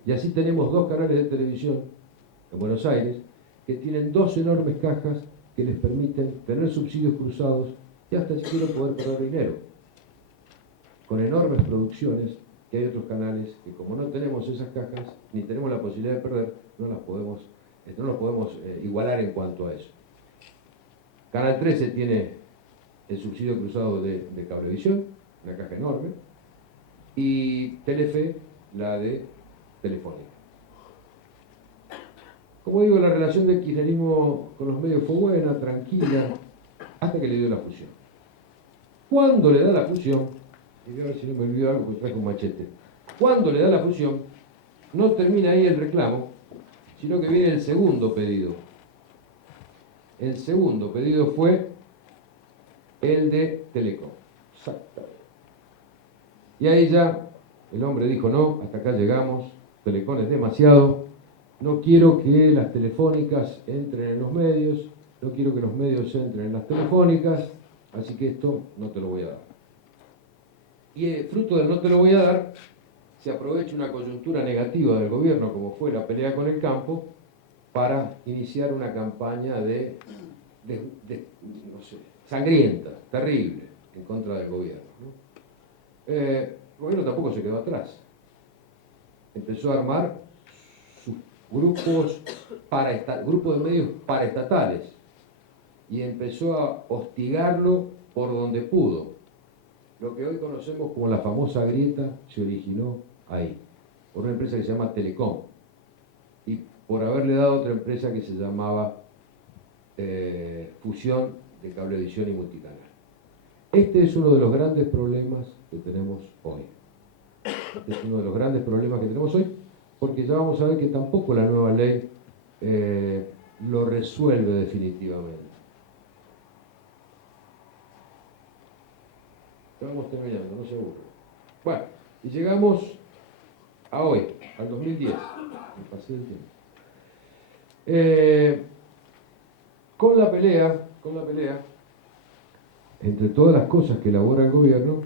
Y así tenemos dos canales de televisión en Buenos Aires que tienen dos enormes cajas que les permiten tener subsidios cruzados y hasta siquiera poder perder dinero. Con enormes producciones que hay otros canales que, como no tenemos esas cajas, ni tenemos la posibilidad de perder, no los podemos igualar en cuanto a eso. Canal 13 tiene el subsidio cruzado de Cablevisión, una caja enorme, y Telefe, la de Telefónica. Como digo, la relación del kirchnerismo con los medios fue buena, tranquila, hasta que le dio la fusión. Cuando le da la fusión, y voy a ver si no me olvido algo porque traje un machete, cuando le da la fusión, no termina ahí el reclamo, sino que viene el segundo pedido. El segundo pedido fue el de Telecom. Exactamente. Y ahí ya El hombre dijo, no, hasta acá llegamos, Telecom es demasiado, no quiero que las telefónicas entren en los medios, no quiero que los medios entren en las telefónicas, así que esto no te lo voy a dar. Y fruto del no te lo voy a dar, se aprovecha una coyuntura negativa del gobierno, como fue la pelea con el campo, para iniciar una campaña no sé, sangrienta, terrible, en contra del gobierno, ¿no? El gobierno tampoco se quedó atrás. Empezó a armar sus grupos de medios paraestatales y empezó a hostigarlo por donde pudo. Lo que hoy conocemos como la famosa grieta se originó ahí, por una empresa que se llama Telecom y por haberle dado a otra empresa que se llamaba Fusión de Cablevisión y Multicanal. Este es uno de los grandes problemas que tenemos hoy. Este es uno de los grandes problemas que tenemos hoy, porque ya vamos a ver que tampoco la nueva ley lo resuelve definitivamente. Estamos terminando, no se aburre. Bueno, y llegamos a hoy, al 2010. Me pasé el tiempo. Con la pelea, entre todas las cosas que elabora el gobierno,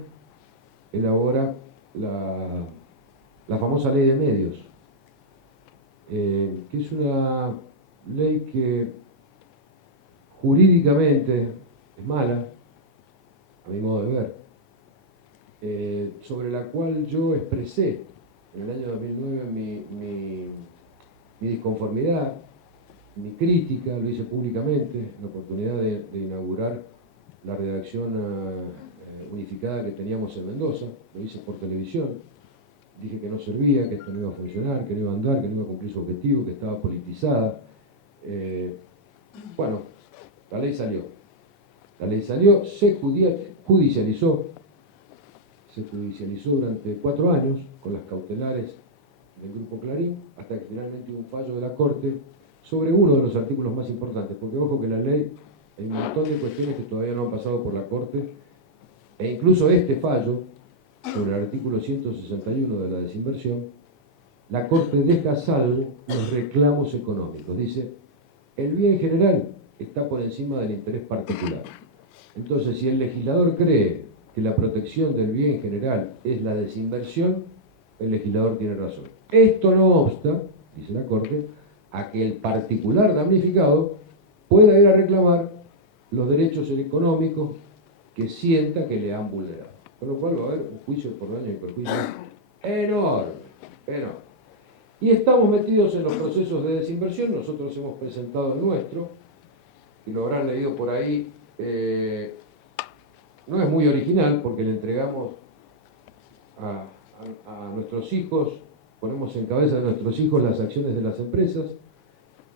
elabora la famosa ley de medios, que es una ley que jurídicamente es mala, a mi modo de ver, sobre la cual yo expresé en el año 2009 mi disconformidad, mi crítica, lo hice públicamente, en la oportunidad de inaugurar la redacción unificada que teníamos en Mendoza, lo hice por televisión, dije que no servía, que esto no iba a funcionar, que no iba a andar, que no iba a cumplir su objetivo, que estaba politizada. Bueno, la ley salió, se judicializó durante 4 años con las cautelares del Grupo Clarín, hasta que finalmente hubo un fallo de la Corte sobre uno de los artículos más importantes, porque ojo que la ley, hay un montón de cuestiones que todavía no han pasado por la Corte, e incluso este fallo, sobre el artículo 161 de la desinversión, la Corte deja salvo los reclamos económicos. Dice, el bien general está por encima del interés particular. Entonces, si el legislador cree que la protección del bien general es la desinversión, el legislador tiene razón. Esto no obsta, dice la Corte, a que el particular damnificado pueda ir a reclamar los derechos económicos que sienta que le han vulnerado. Con lo cual va a haber un juicio por daño y perjuicio enorme. Y estamos metidos en los procesos de desinversión. Nosotros hemos presentado el nuestro, y lo habrán leído por ahí. No es muy original porque le entregamos a nuestros hijos, ponemos en cabeza de nuestros hijos las acciones de las empresas,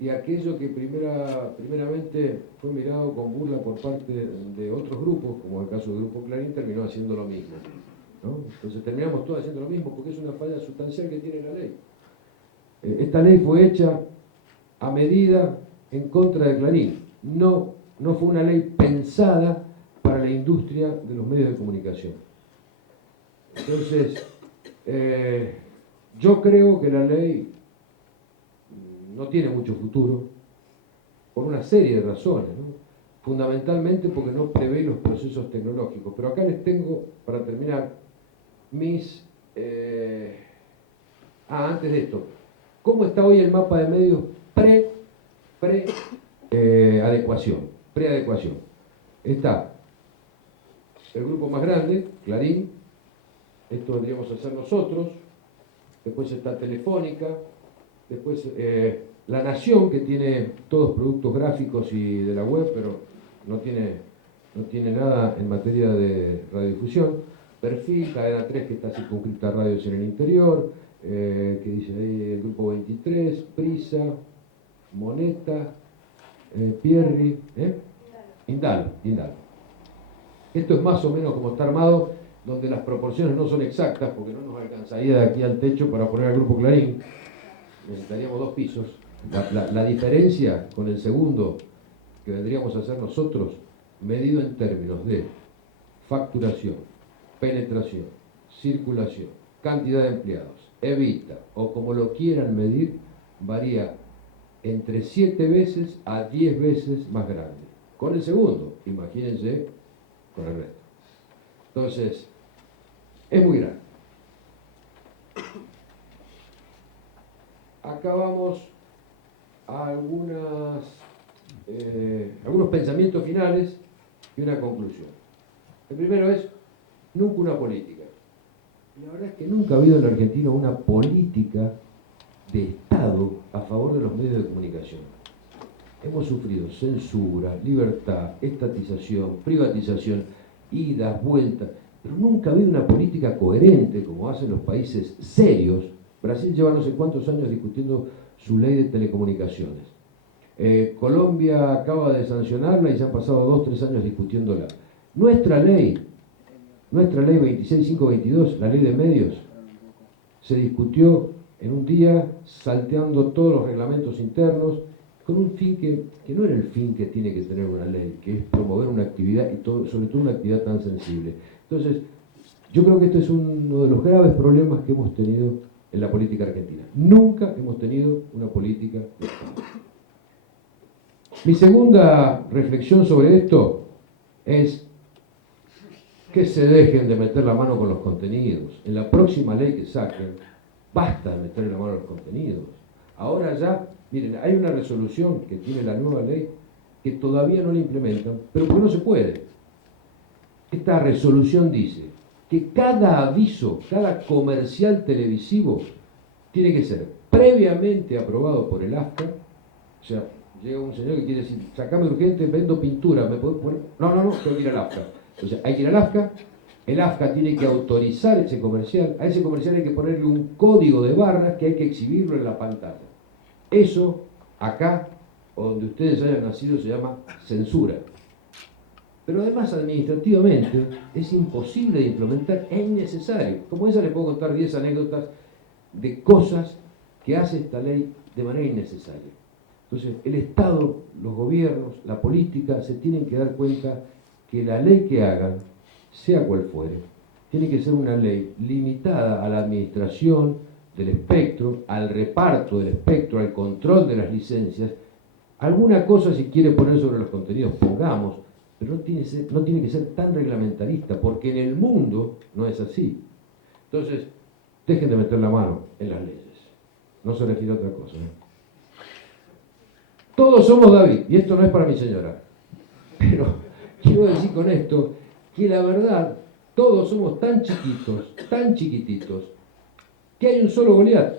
y aquello que primeramente fue mirado con burla por parte de otros grupos, como el caso del Grupo Clarín, terminó haciendo lo mismo, ¿no? Entonces terminamos todos haciendo lo mismo porque es una falla sustancial que tiene la ley. Esta ley fue hecha a medida en contra de Clarín. No fue una ley pensada para la industria de los medios de comunicación. Entonces, yo creo que la ley no tiene mucho futuro por una serie de razones, ¿no? Fundamentalmente porque no prevé los procesos tecnológicos. Pero acá les tengo, para terminar, antes de esto, ¿cómo está hoy el mapa de medios preadecuación? Está el grupo más grande, Clarín, esto vendríamos a hacer nosotros, después está Telefónica, después La Nación, que tiene todos productos gráficos y de la web, pero no tiene nada en materia de radiodifusión, Perfil, Cadena 3, que está circunscripta a radios en el interior, que dice ahí el grupo 23, Prisa, Moneta, Pierri, Indalo. Esto es más o menos como está armado, donde las proporciones no son exactas, porque no nos alcanzaría de aquí al techo para poner al Grupo Clarín. Necesitaríamos 2 pisos. La diferencia con el segundo que vendríamos a hacer nosotros, medido en términos de facturación, penetración, circulación, cantidad de empleados, Evita, o como lo quieran medir, varía entre 7 veces a 10 veces más grande. Con el segundo, imagínense con el resto. Entonces, es muy grande. Acá vamos a algunos pensamientos finales y una conclusión. El primero es, nunca una política. La verdad es que nunca ha habido en la Argentina una política de Estado a favor de los medios de comunicación. Hemos sufrido censura, libertad, estatización, privatización, idas, vueltas, pero nunca ha habido una política coherente como hacen los países serios. Brasil lleva no sé cuántos años discutiendo su ley de telecomunicaciones. Colombia acaba de sancionarla y se han pasado 2 o 3 años discutiéndola. Nuestra ley 26522, la ley de medios, se discutió en un día salteando todos los reglamentos internos con un fin que no era el fin que tiene que tener una ley, que es promover una actividad y sobre todo una actividad tan sensible. Entonces, yo creo que este es uno de los graves problemas que hemos tenido en la política argentina. Nunca hemos tenido una política de Estado. Mi segunda reflexión sobre esto es que se dejen de meter la mano con los contenidos. En la próxima ley que saquen, basta de meterle la mano a los contenidos. Ahora ya, miren, hay una resolución que tiene la nueva ley que todavía no la implementan, pero porque no se puede. Esta resolución dice que cada aviso, cada comercial televisivo tiene que ser previamente aprobado por el AFCA. O sea, llega un señor que quiere decir, sacame urgente, vendo pintura, ¿me puedo poner? No, tengo que ir al AFCA. O sea, hay que ir al AFCA, el AFCA tiene que autorizar ese comercial, a ese comercial hay que ponerle un código de barras que hay que exhibirlo en la pantalla. Eso, acá, o donde ustedes hayan nacido, se llama censura. Pero además, administrativamente, es imposible de implementar, es innecesario. Como esa les puedo contar 10 anécdotas de cosas que hace esta ley de manera innecesaria. Entonces, el Estado, los gobiernos, la política, se tienen que dar cuenta que la ley que hagan, sea cual fuere, tiene que ser una ley limitada a la administración del espectro, al reparto del espectro, al control de las licencias. Alguna cosa, si quiere poner sobre los contenidos, pongamos, pero no tiene que ser tan reglamentarista, porque en el mundo no es así. Entonces, dejen de meter la mano en las leyes. No se refiere a otra cosa, Todos somos David, y esto no es para mi señora, pero quiero decir con esto que la verdad, todos somos tan chiquitos, tan chiquititos, que hay un solo Goliat.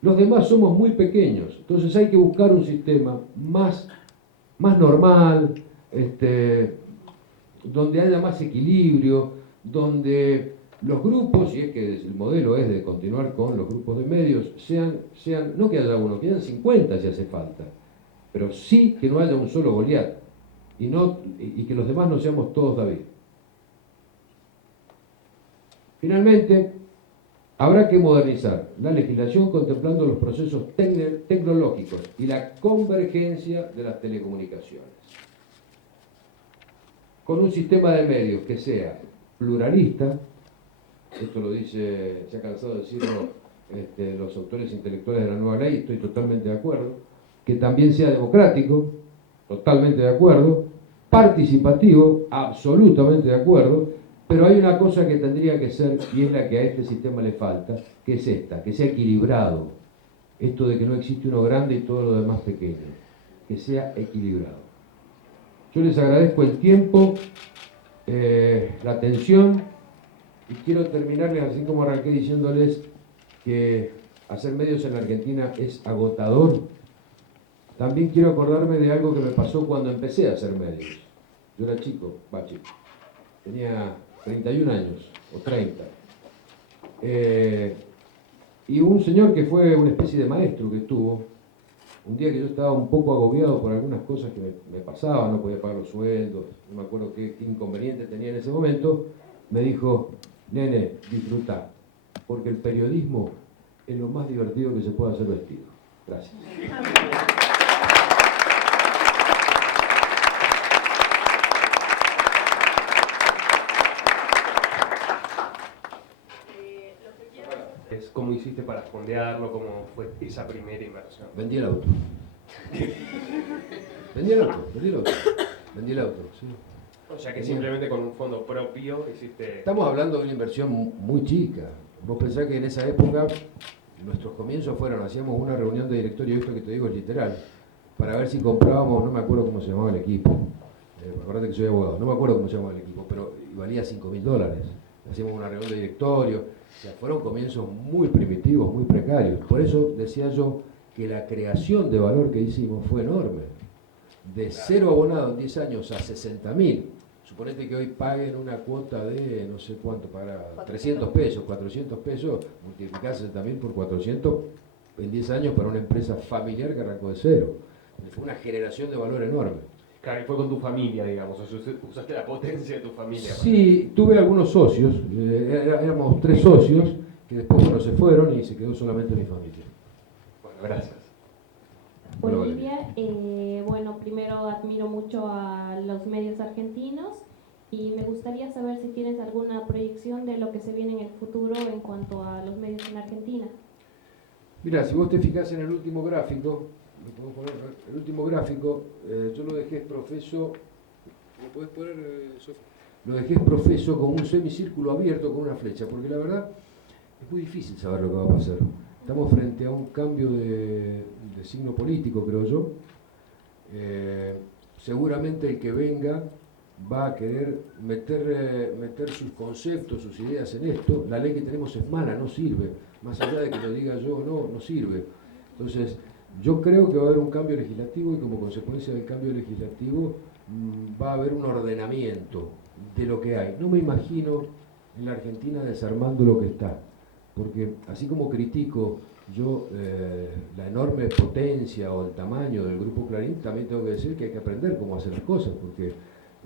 Los demás somos muy pequeños, entonces hay que buscar un sistema más normal, donde haya más equilibrio, donde los grupos, y es que el modelo es de continuar con los grupos de medios, sean no que haya uno, que hayan 50 si hace falta, pero sí que no haya un solo Goliat, y que los demás no seamos todos David. Finalmente, habrá que modernizar la legislación contemplando los procesos tecnológicos y la convergencia de las telecomunicaciones, con un sistema de medios que sea pluralista. Esto lo dice, se ha cansado de decirlo los autores intelectuales de la nueva ley, estoy totalmente de acuerdo, que también sea democrático, totalmente de acuerdo, participativo, absolutamente de acuerdo, pero hay una cosa que tendría que ser, y es la que a este sistema le falta, que es esta, que sea equilibrado. Esto de que no existe uno grande y todo lo demás pequeño, que sea equilibrado. Yo les agradezco el tiempo, la atención, y quiero terminarles así como arranqué diciéndoles que hacer medios en la Argentina es agotador. También quiero acordarme de algo que me pasó cuando empecé a hacer medios. Yo era chico, tenía 31 años, o 30. Y un señor que fue una especie de maestro que tuvo, un día que yo estaba un poco agobiado por algunas cosas que me pasaban, no podía pagar los sueldos, no me acuerdo qué inconveniente tenía en ese momento, me dijo, nene, disfrutá, porque el periodismo es lo más divertido que se puede hacer vestido. Gracias. ¿Cómo hiciste para fondearlo? ¿Cómo fue esa primera inversión? Vendí el auto. Vendí el auto, sí. O sea que simplemente con un fondo propio hiciste... Estamos hablando de una inversión muy chica. Vos pensás que en esa época, nuestros comienzos fueron, hacíamos una reunión de directorio, esto que te digo es literal, para ver si comprábamos, no me acuerdo cómo se llamaba el equipo, acordate que soy abogado, no me acuerdo cómo se llamaba el equipo, pero valía $5.000. Hacíamos una reunión de directorio, o sea, fueron comienzos muy primitivos, muy precarios. Por eso decía yo que la creación de valor que hicimos fue enorme. De 0 abonado en 10 años a 60.000. Suponete que hoy paguen una cuota de, no sé cuánto, para 300 pesos, 400 pesos, multiplicar 60.000 por 400 en 10 años para una empresa familiar que arrancó de cero. Fue una generación de valor enorme. Claro, y fue con tu familia, digamos, o sea, usaste la potencia de tu familia. Sí, tuve algunos socios, éramos 3 socios, que después bueno, se fueron y se quedó solamente mi familia. Bueno, gracias. Olivia, bueno, primero admiro mucho a los medios argentinos y me gustaría saber si tienes alguna proyección de lo que se viene en el futuro en cuanto a los medios en Argentina. Mira, si vos te fijás en el último gráfico, yo lo dejé profeso, ¿me podés poner, Sofía? Lo dejé profeso con un semicírculo abierto con una flecha, porque la verdad es muy difícil saber lo que va a pasar. Estamos frente a un cambio de signo político, creo yo. Seguramente el que venga va a querer meter sus conceptos, sus ideas en esto. La ley que tenemos es mala, no sirve. Más allá de que lo diga yo o no, no sirve. Entonces, yo creo que va a haber un cambio legislativo y como consecuencia del cambio legislativo va a haber un ordenamiento de lo que hay. No me imagino en la Argentina desarmando lo que está. Porque así como critico yo la enorme potencia o el tamaño del Grupo Clarín, también tengo que decir que hay que aprender cómo hacer las cosas, porque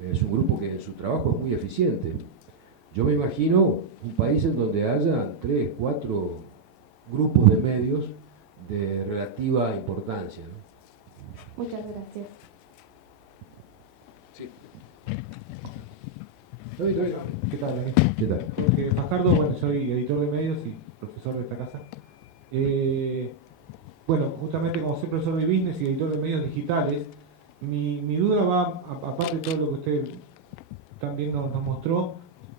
es un grupo que en su trabajo es muy eficiente. Yo me imagino un país en donde haya 3, 4 grupos de medios de relativa importancia, ¿no? Muchas gracias. Sí. ¿Qué tal? ¿Qué tal? Jorge Fajardo, bueno, soy editor de medios y profesor de esta casa. Bueno, justamente como soy profesor de business y editor de medios digitales, mi duda va, aparte de todo lo que usted también nos mostró,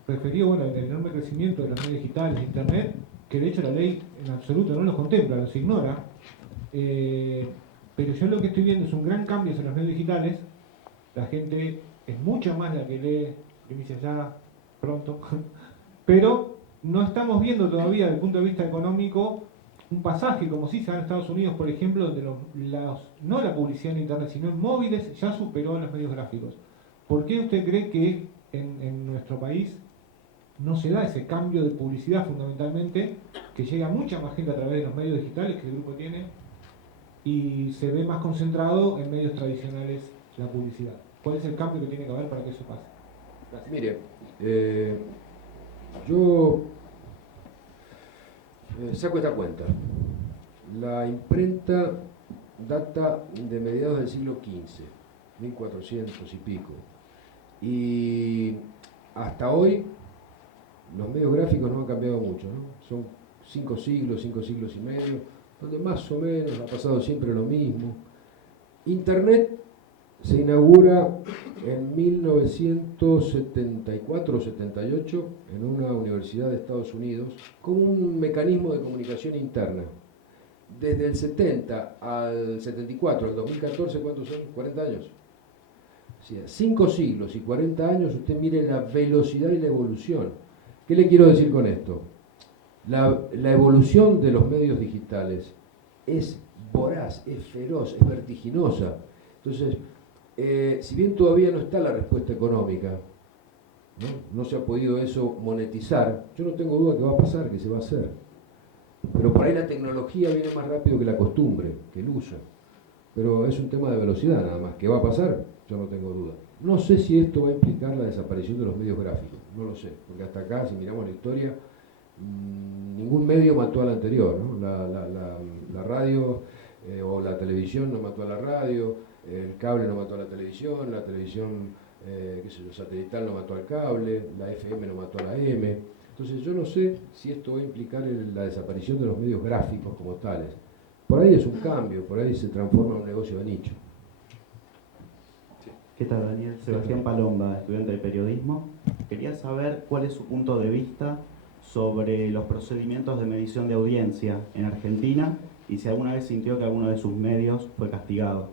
referido bueno, al enorme crecimiento de los medios digitales, de internet, que de hecho la ley en absoluto no los contempla, los ignora. Pero yo lo que estoy viendo es un gran cambio en los medios digitales. La gente es mucho más la que lee Primicias Ya pronto, pero no estamos viendo todavía desde el punto de vista económico un pasaje como si se da en Estados Unidos, por ejemplo, donde no la publicidad en internet, sino en móviles ya superó a los medios gráficos. ¿Por qué usted cree que en nuestro país no se da ese cambio de publicidad fundamentalmente, que llega a mucha más gente a través de los medios digitales que el grupo tiene y se ve más concentrado en medios tradicionales la publicidad? ¿Cuál es el cambio que tiene que haber para que eso pase? Gracias. Mire, yo saco esta cuenta. La imprenta data de mediados del siglo XV, 1400 y pico. Y hasta hoy los medios gráficos no han cambiado mucho, ¿no? Son 5 siglos y medio, donde más o menos ha pasado siempre lo mismo. Internet se inaugura en 1974 o 78 en una universidad de Estados Unidos como un mecanismo de comunicación interna. Desde el 70 al 74, al 2014, ¿cuántos son? 40 años. O sea, 5 siglos y 40 años, usted mire la velocidad y la evolución. ¿Qué le quiero decir con esto? La evolución de los medios digitales es voraz, es feroz, es vertiginosa. Entonces, si bien todavía no está la respuesta económica, no se ha podido eso monetizar, yo no tengo duda que va a pasar, que se va a hacer. Pero por ahí la tecnología viene más rápido que la costumbre, que el uso. Pero es un tema de velocidad nada más. ¿Qué va a pasar? Yo no tengo duda. No sé si esto va a implicar la desaparición de los medios gráficos, no lo sé, porque hasta acá, si miramos la historia, ningún medio mató al anterior, ¿no? La radio o la televisión no mató a la radio, el cable no mató a la televisión qué sé yo, satelital no mató al cable, la FM no mató a la M. Entonces yo no sé si esto va a implicar la desaparición de los medios gráficos como tales. Por ahí es un cambio, por ahí se transforma en un negocio de nicho. ¿Qué tal, Daniel? Sebastián Palomba, estudiante de periodismo. Quería saber cuál es su punto de vista sobre los procedimientos de medición de audiencia en Argentina y si alguna vez sintió que alguno de sus medios fue castigado.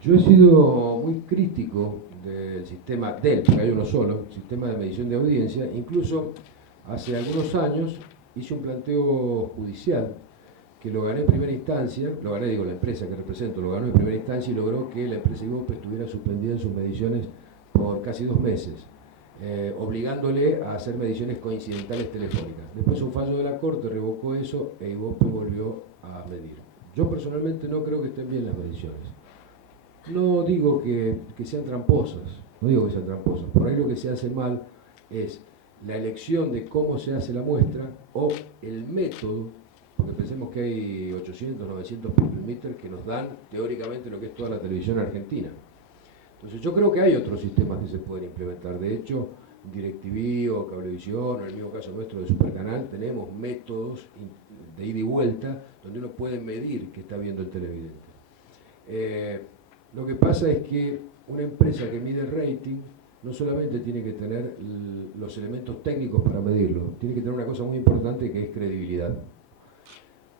Yo he sido muy crítico del sistema, porque hay uno solo, sistema de medición de audiencia. Incluso hace algunos años hice un planteo judicial que lo gané en primera instancia, lo gané, digo, la empresa que represento, lo ganó en primera instancia y logró que la empresa IVOPE estuviera suspendida en sus mediciones por casi 2 meses, obligándole a hacer mediciones coincidentales telefónicas. Después un fallo de la Corte revocó eso e IVOPE volvió a medir. Yo personalmente no creo que estén bien las mediciones. No digo que sean tramposas, no digo que sean tramposas. Por ahí lo que se hace mal es la elección de cómo se hace la muestra o el método, porque pensemos que hay 800, 900 people meter que nos dan teóricamente lo que es toda la televisión argentina. Entonces yo creo que hay otros sistemas que se pueden implementar. De hecho, DirecTV o Cablevisión, o en el mismo caso nuestro de Supercanal, tenemos métodos de ida y vuelta donde uno puede medir qué está viendo el televidente. Lo que pasa es que una empresa que mide el rating no solamente tiene que tener los elementos técnicos para medirlo, tiene que tener una cosa muy importante que es credibilidad.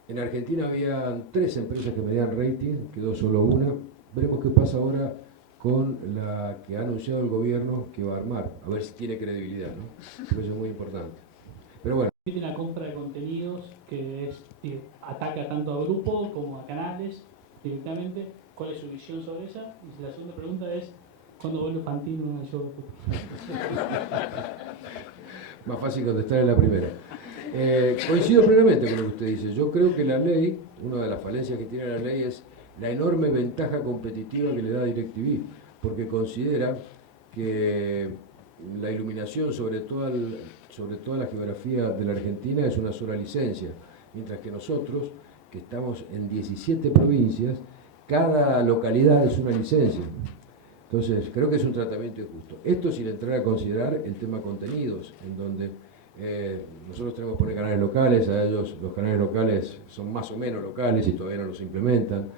En Argentina habían 3 empresas que medían rating, quedó solo una. Veremos qué pasa ahora con la que ha anunciado el gobierno que va a armar, a ver si tiene credibilidad, ¿no? Eso es muy importante. Pero bueno. Tiene la compra de contenidos que ataca tanto a grupos como a canales directamente. ¿Cuál es su visión sobre ella? Y la segunda pregunta es, ¿cuándo vuelve Fantino al show de fútbol? Más fácil contestar en la primera. Coincido plenamente con lo que usted dice. Yo creo que la ley, una de las falencias que tiene la ley es la enorme ventaja competitiva que le da DirecTV, porque considera que la iluminación sobre toda la geografía de la Argentina es una sola licencia, mientras que nosotros, que estamos en 17 provincias, cada localidad es una licencia. Entonces, creo que es un tratamiento injusto. Esto sin entrar a considerar el tema contenidos, en donde nosotros tenemos que poner canales locales, a ellos los canales locales son más o menos locales y todavía no los implementan.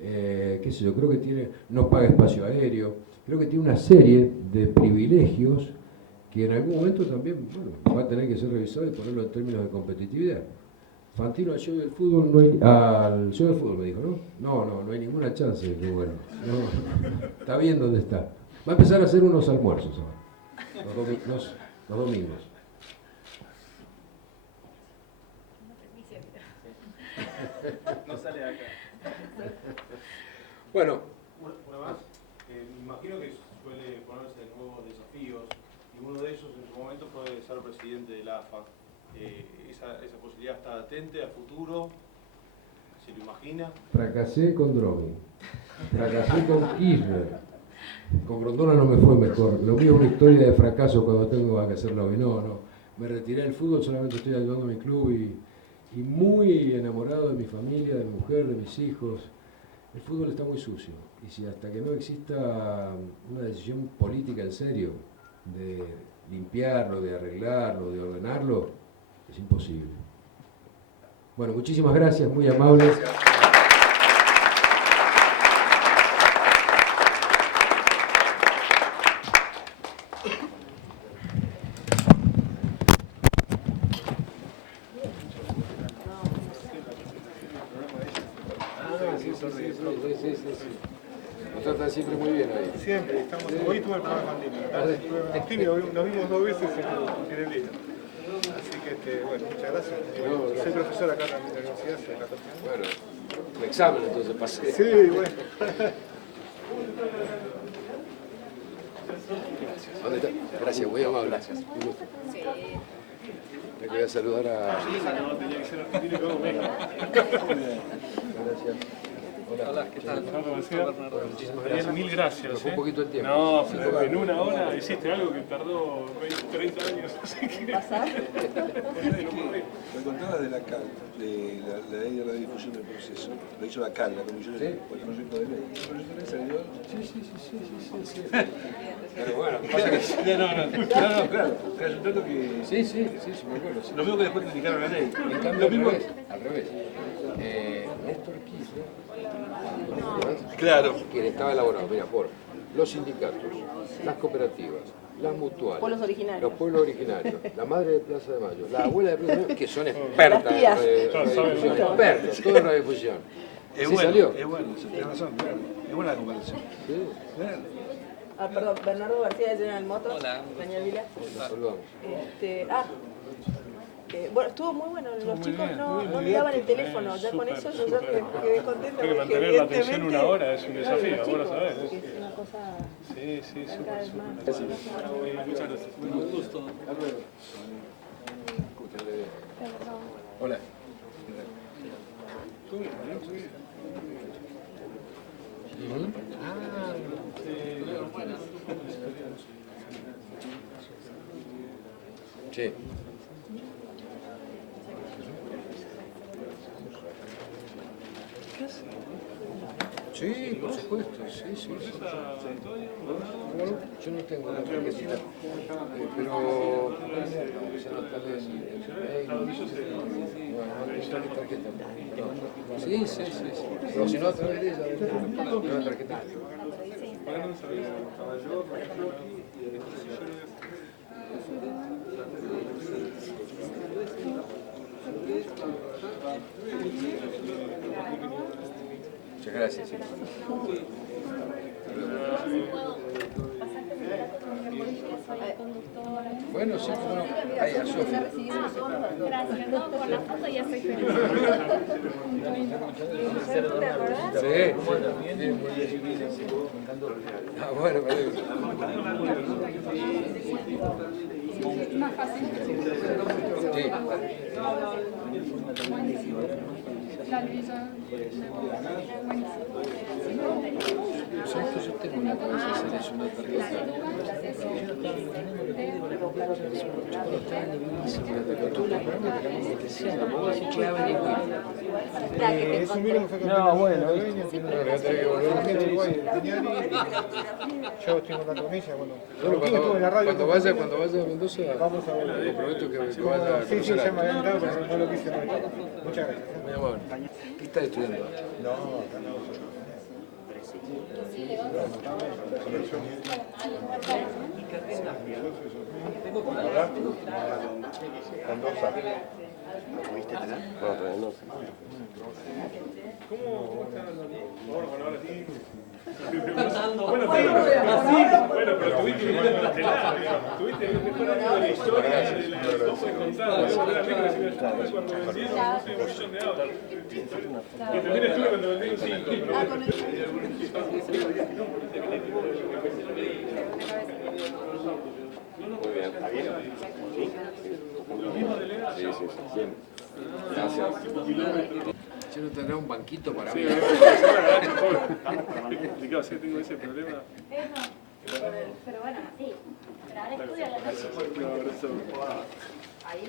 Qué sé yo, creo que no paga espacio aéreo, creo que tiene una serie de privilegios que en algún momento también va a tener que ser revisado y ponerlo en términos de competitividad. Fantino al show del fútbol, al show del fútbol me dijo, ¿no? No hay ninguna chance de que bueno. No, está bien donde está. Va a empezar a hacer unos almuerzos ahora, los domingos. No sale de acá. Bueno. Una más. Me imagino que suele ponerse nuevos desafíos y uno de ellos en su momento fue ser presidente de la AFA. Esa posibilidad está latente a futuro, ¿se lo imagina? Fracasé con Dromi, fracasé con Kirchner, con Grondona no me fue mejor. Lo mío es una historia de fracaso cuando tengo que hacer lobby. No, me retiré del fútbol, solamente estoy ayudando a mi club y muy enamorado de mi familia, de mi mujer, de mis hijos. El fútbol está muy sucio y si hasta que no exista una decisión política en serio de limpiarlo, de arreglarlo, de ordenarlo, es imposible. Bueno, muchísimas gracias, muy amables. Sí. Nos tratan siempre muy bien ahí. Siempre, hoy tuve el programa con Dino, nos vimos 2 veces en el día. Así que, bueno, muchas gracias. Soy profesor acá también de la universidad, hace 14 años. Bueno, el examen entonces pasé. Sí, bueno. Gracias. ¿Dónde está? Gracias, muy amable. Gracias. Un gusto. Sí. Te voy a saludar a... No, tenía que ser argentino y todo México. Gracias. Hola, ¿qué tal? Muchísimas gracias. Mil gracias. Me fue un poquito el tiempo. No, en una hora hiciste algo que tardó 20, 30 años. Así que... ¿Pasar? Me contabas de la CAL, de la ley de radiodifusión del proceso. Lo hizo la CAL, la Comisión de Proyecto de Ley. ¿El proyecto de ley salió? Sí. Pero bueno, pasa que... No, claro. Resultado que... Sí, me acuerdo. Lo mismo que después criticaron la ley. En cambio, al revés. Néstor Kirchner, claro, que estaba elaborado, mira, por los sindicatos, las cooperativas, las mutuales, Pueblos originarios. los pueblos originarios, la madre de Plaza de Mayo, la abuela de Plaza de Mayo, que son expertas en radiodifusión, expertos, todo en radiodifusión. Es ¿Sí bueno, salió? es bueno, tenés razón, claro. Es buena la comparación. Sí. Claro. Ah, perdón, Bernardo García de General Motors. Hola. Daniel Vila. Nos saludamos. Bueno, estuvo muy bueno. Los Muy chicos bien, no muy miraban bien. el teléfono. Ya con eso yo ya me quedé contenta. Hay que porque mantener la atención evidentemente- una hora, es un desafío, Claro, vos lo chicos, sabés. porque es una cosa Sí, súper. cada vez más. Muchas gracias. Un gusto. Hola. Sí. Sí, por supuesto, sí. Bueno, yo no tengo la tarjetita, pero se anotarle el mail. No necesito tarjeta. Sí. Pero si no, a través de ella, una tarjeta. Muchas gracias. Bueno, sí, bueno. Ahí, a Sofía. Gracias, ¿no? Por la foto ya soy feliz. Sí. Ah, bueno, me alegro. Más fácil. Sí. La Luisa. ¿Sabes que yo tengo una cosa de hacer eso, una tarjeta? No, bueno, Yo estoy en contacto con ella, bueno. Cuando vaya a Mendoza, vamos a ver. te prometo que vaya a Sí, ya me había invitado, pero no lo quise. Muchas gracias. Muy amable. ¿Qué estás estudiando? No, acá no. Mendoza. ¿Lo pudiste tener? No, todavía no. ¿Cómo están? Ahora sí. Bueno, pero tuviste un buen estelar, tuviste el mejor año de la historia de la Copa de Contada, cuando vendieron un millón de autos. Y también estuve cuando vendieron 5. Muy bien. ¿Está bien? ¿Lo mismo de Lea? Sí. Bien. Gracias. ¿Yo no tendrá un banquito para Sí, mí? complicado, sí, tengo ese problema. Pero bueno, sí. Pero ahora estudia la noche. Un abrazo. Ahí.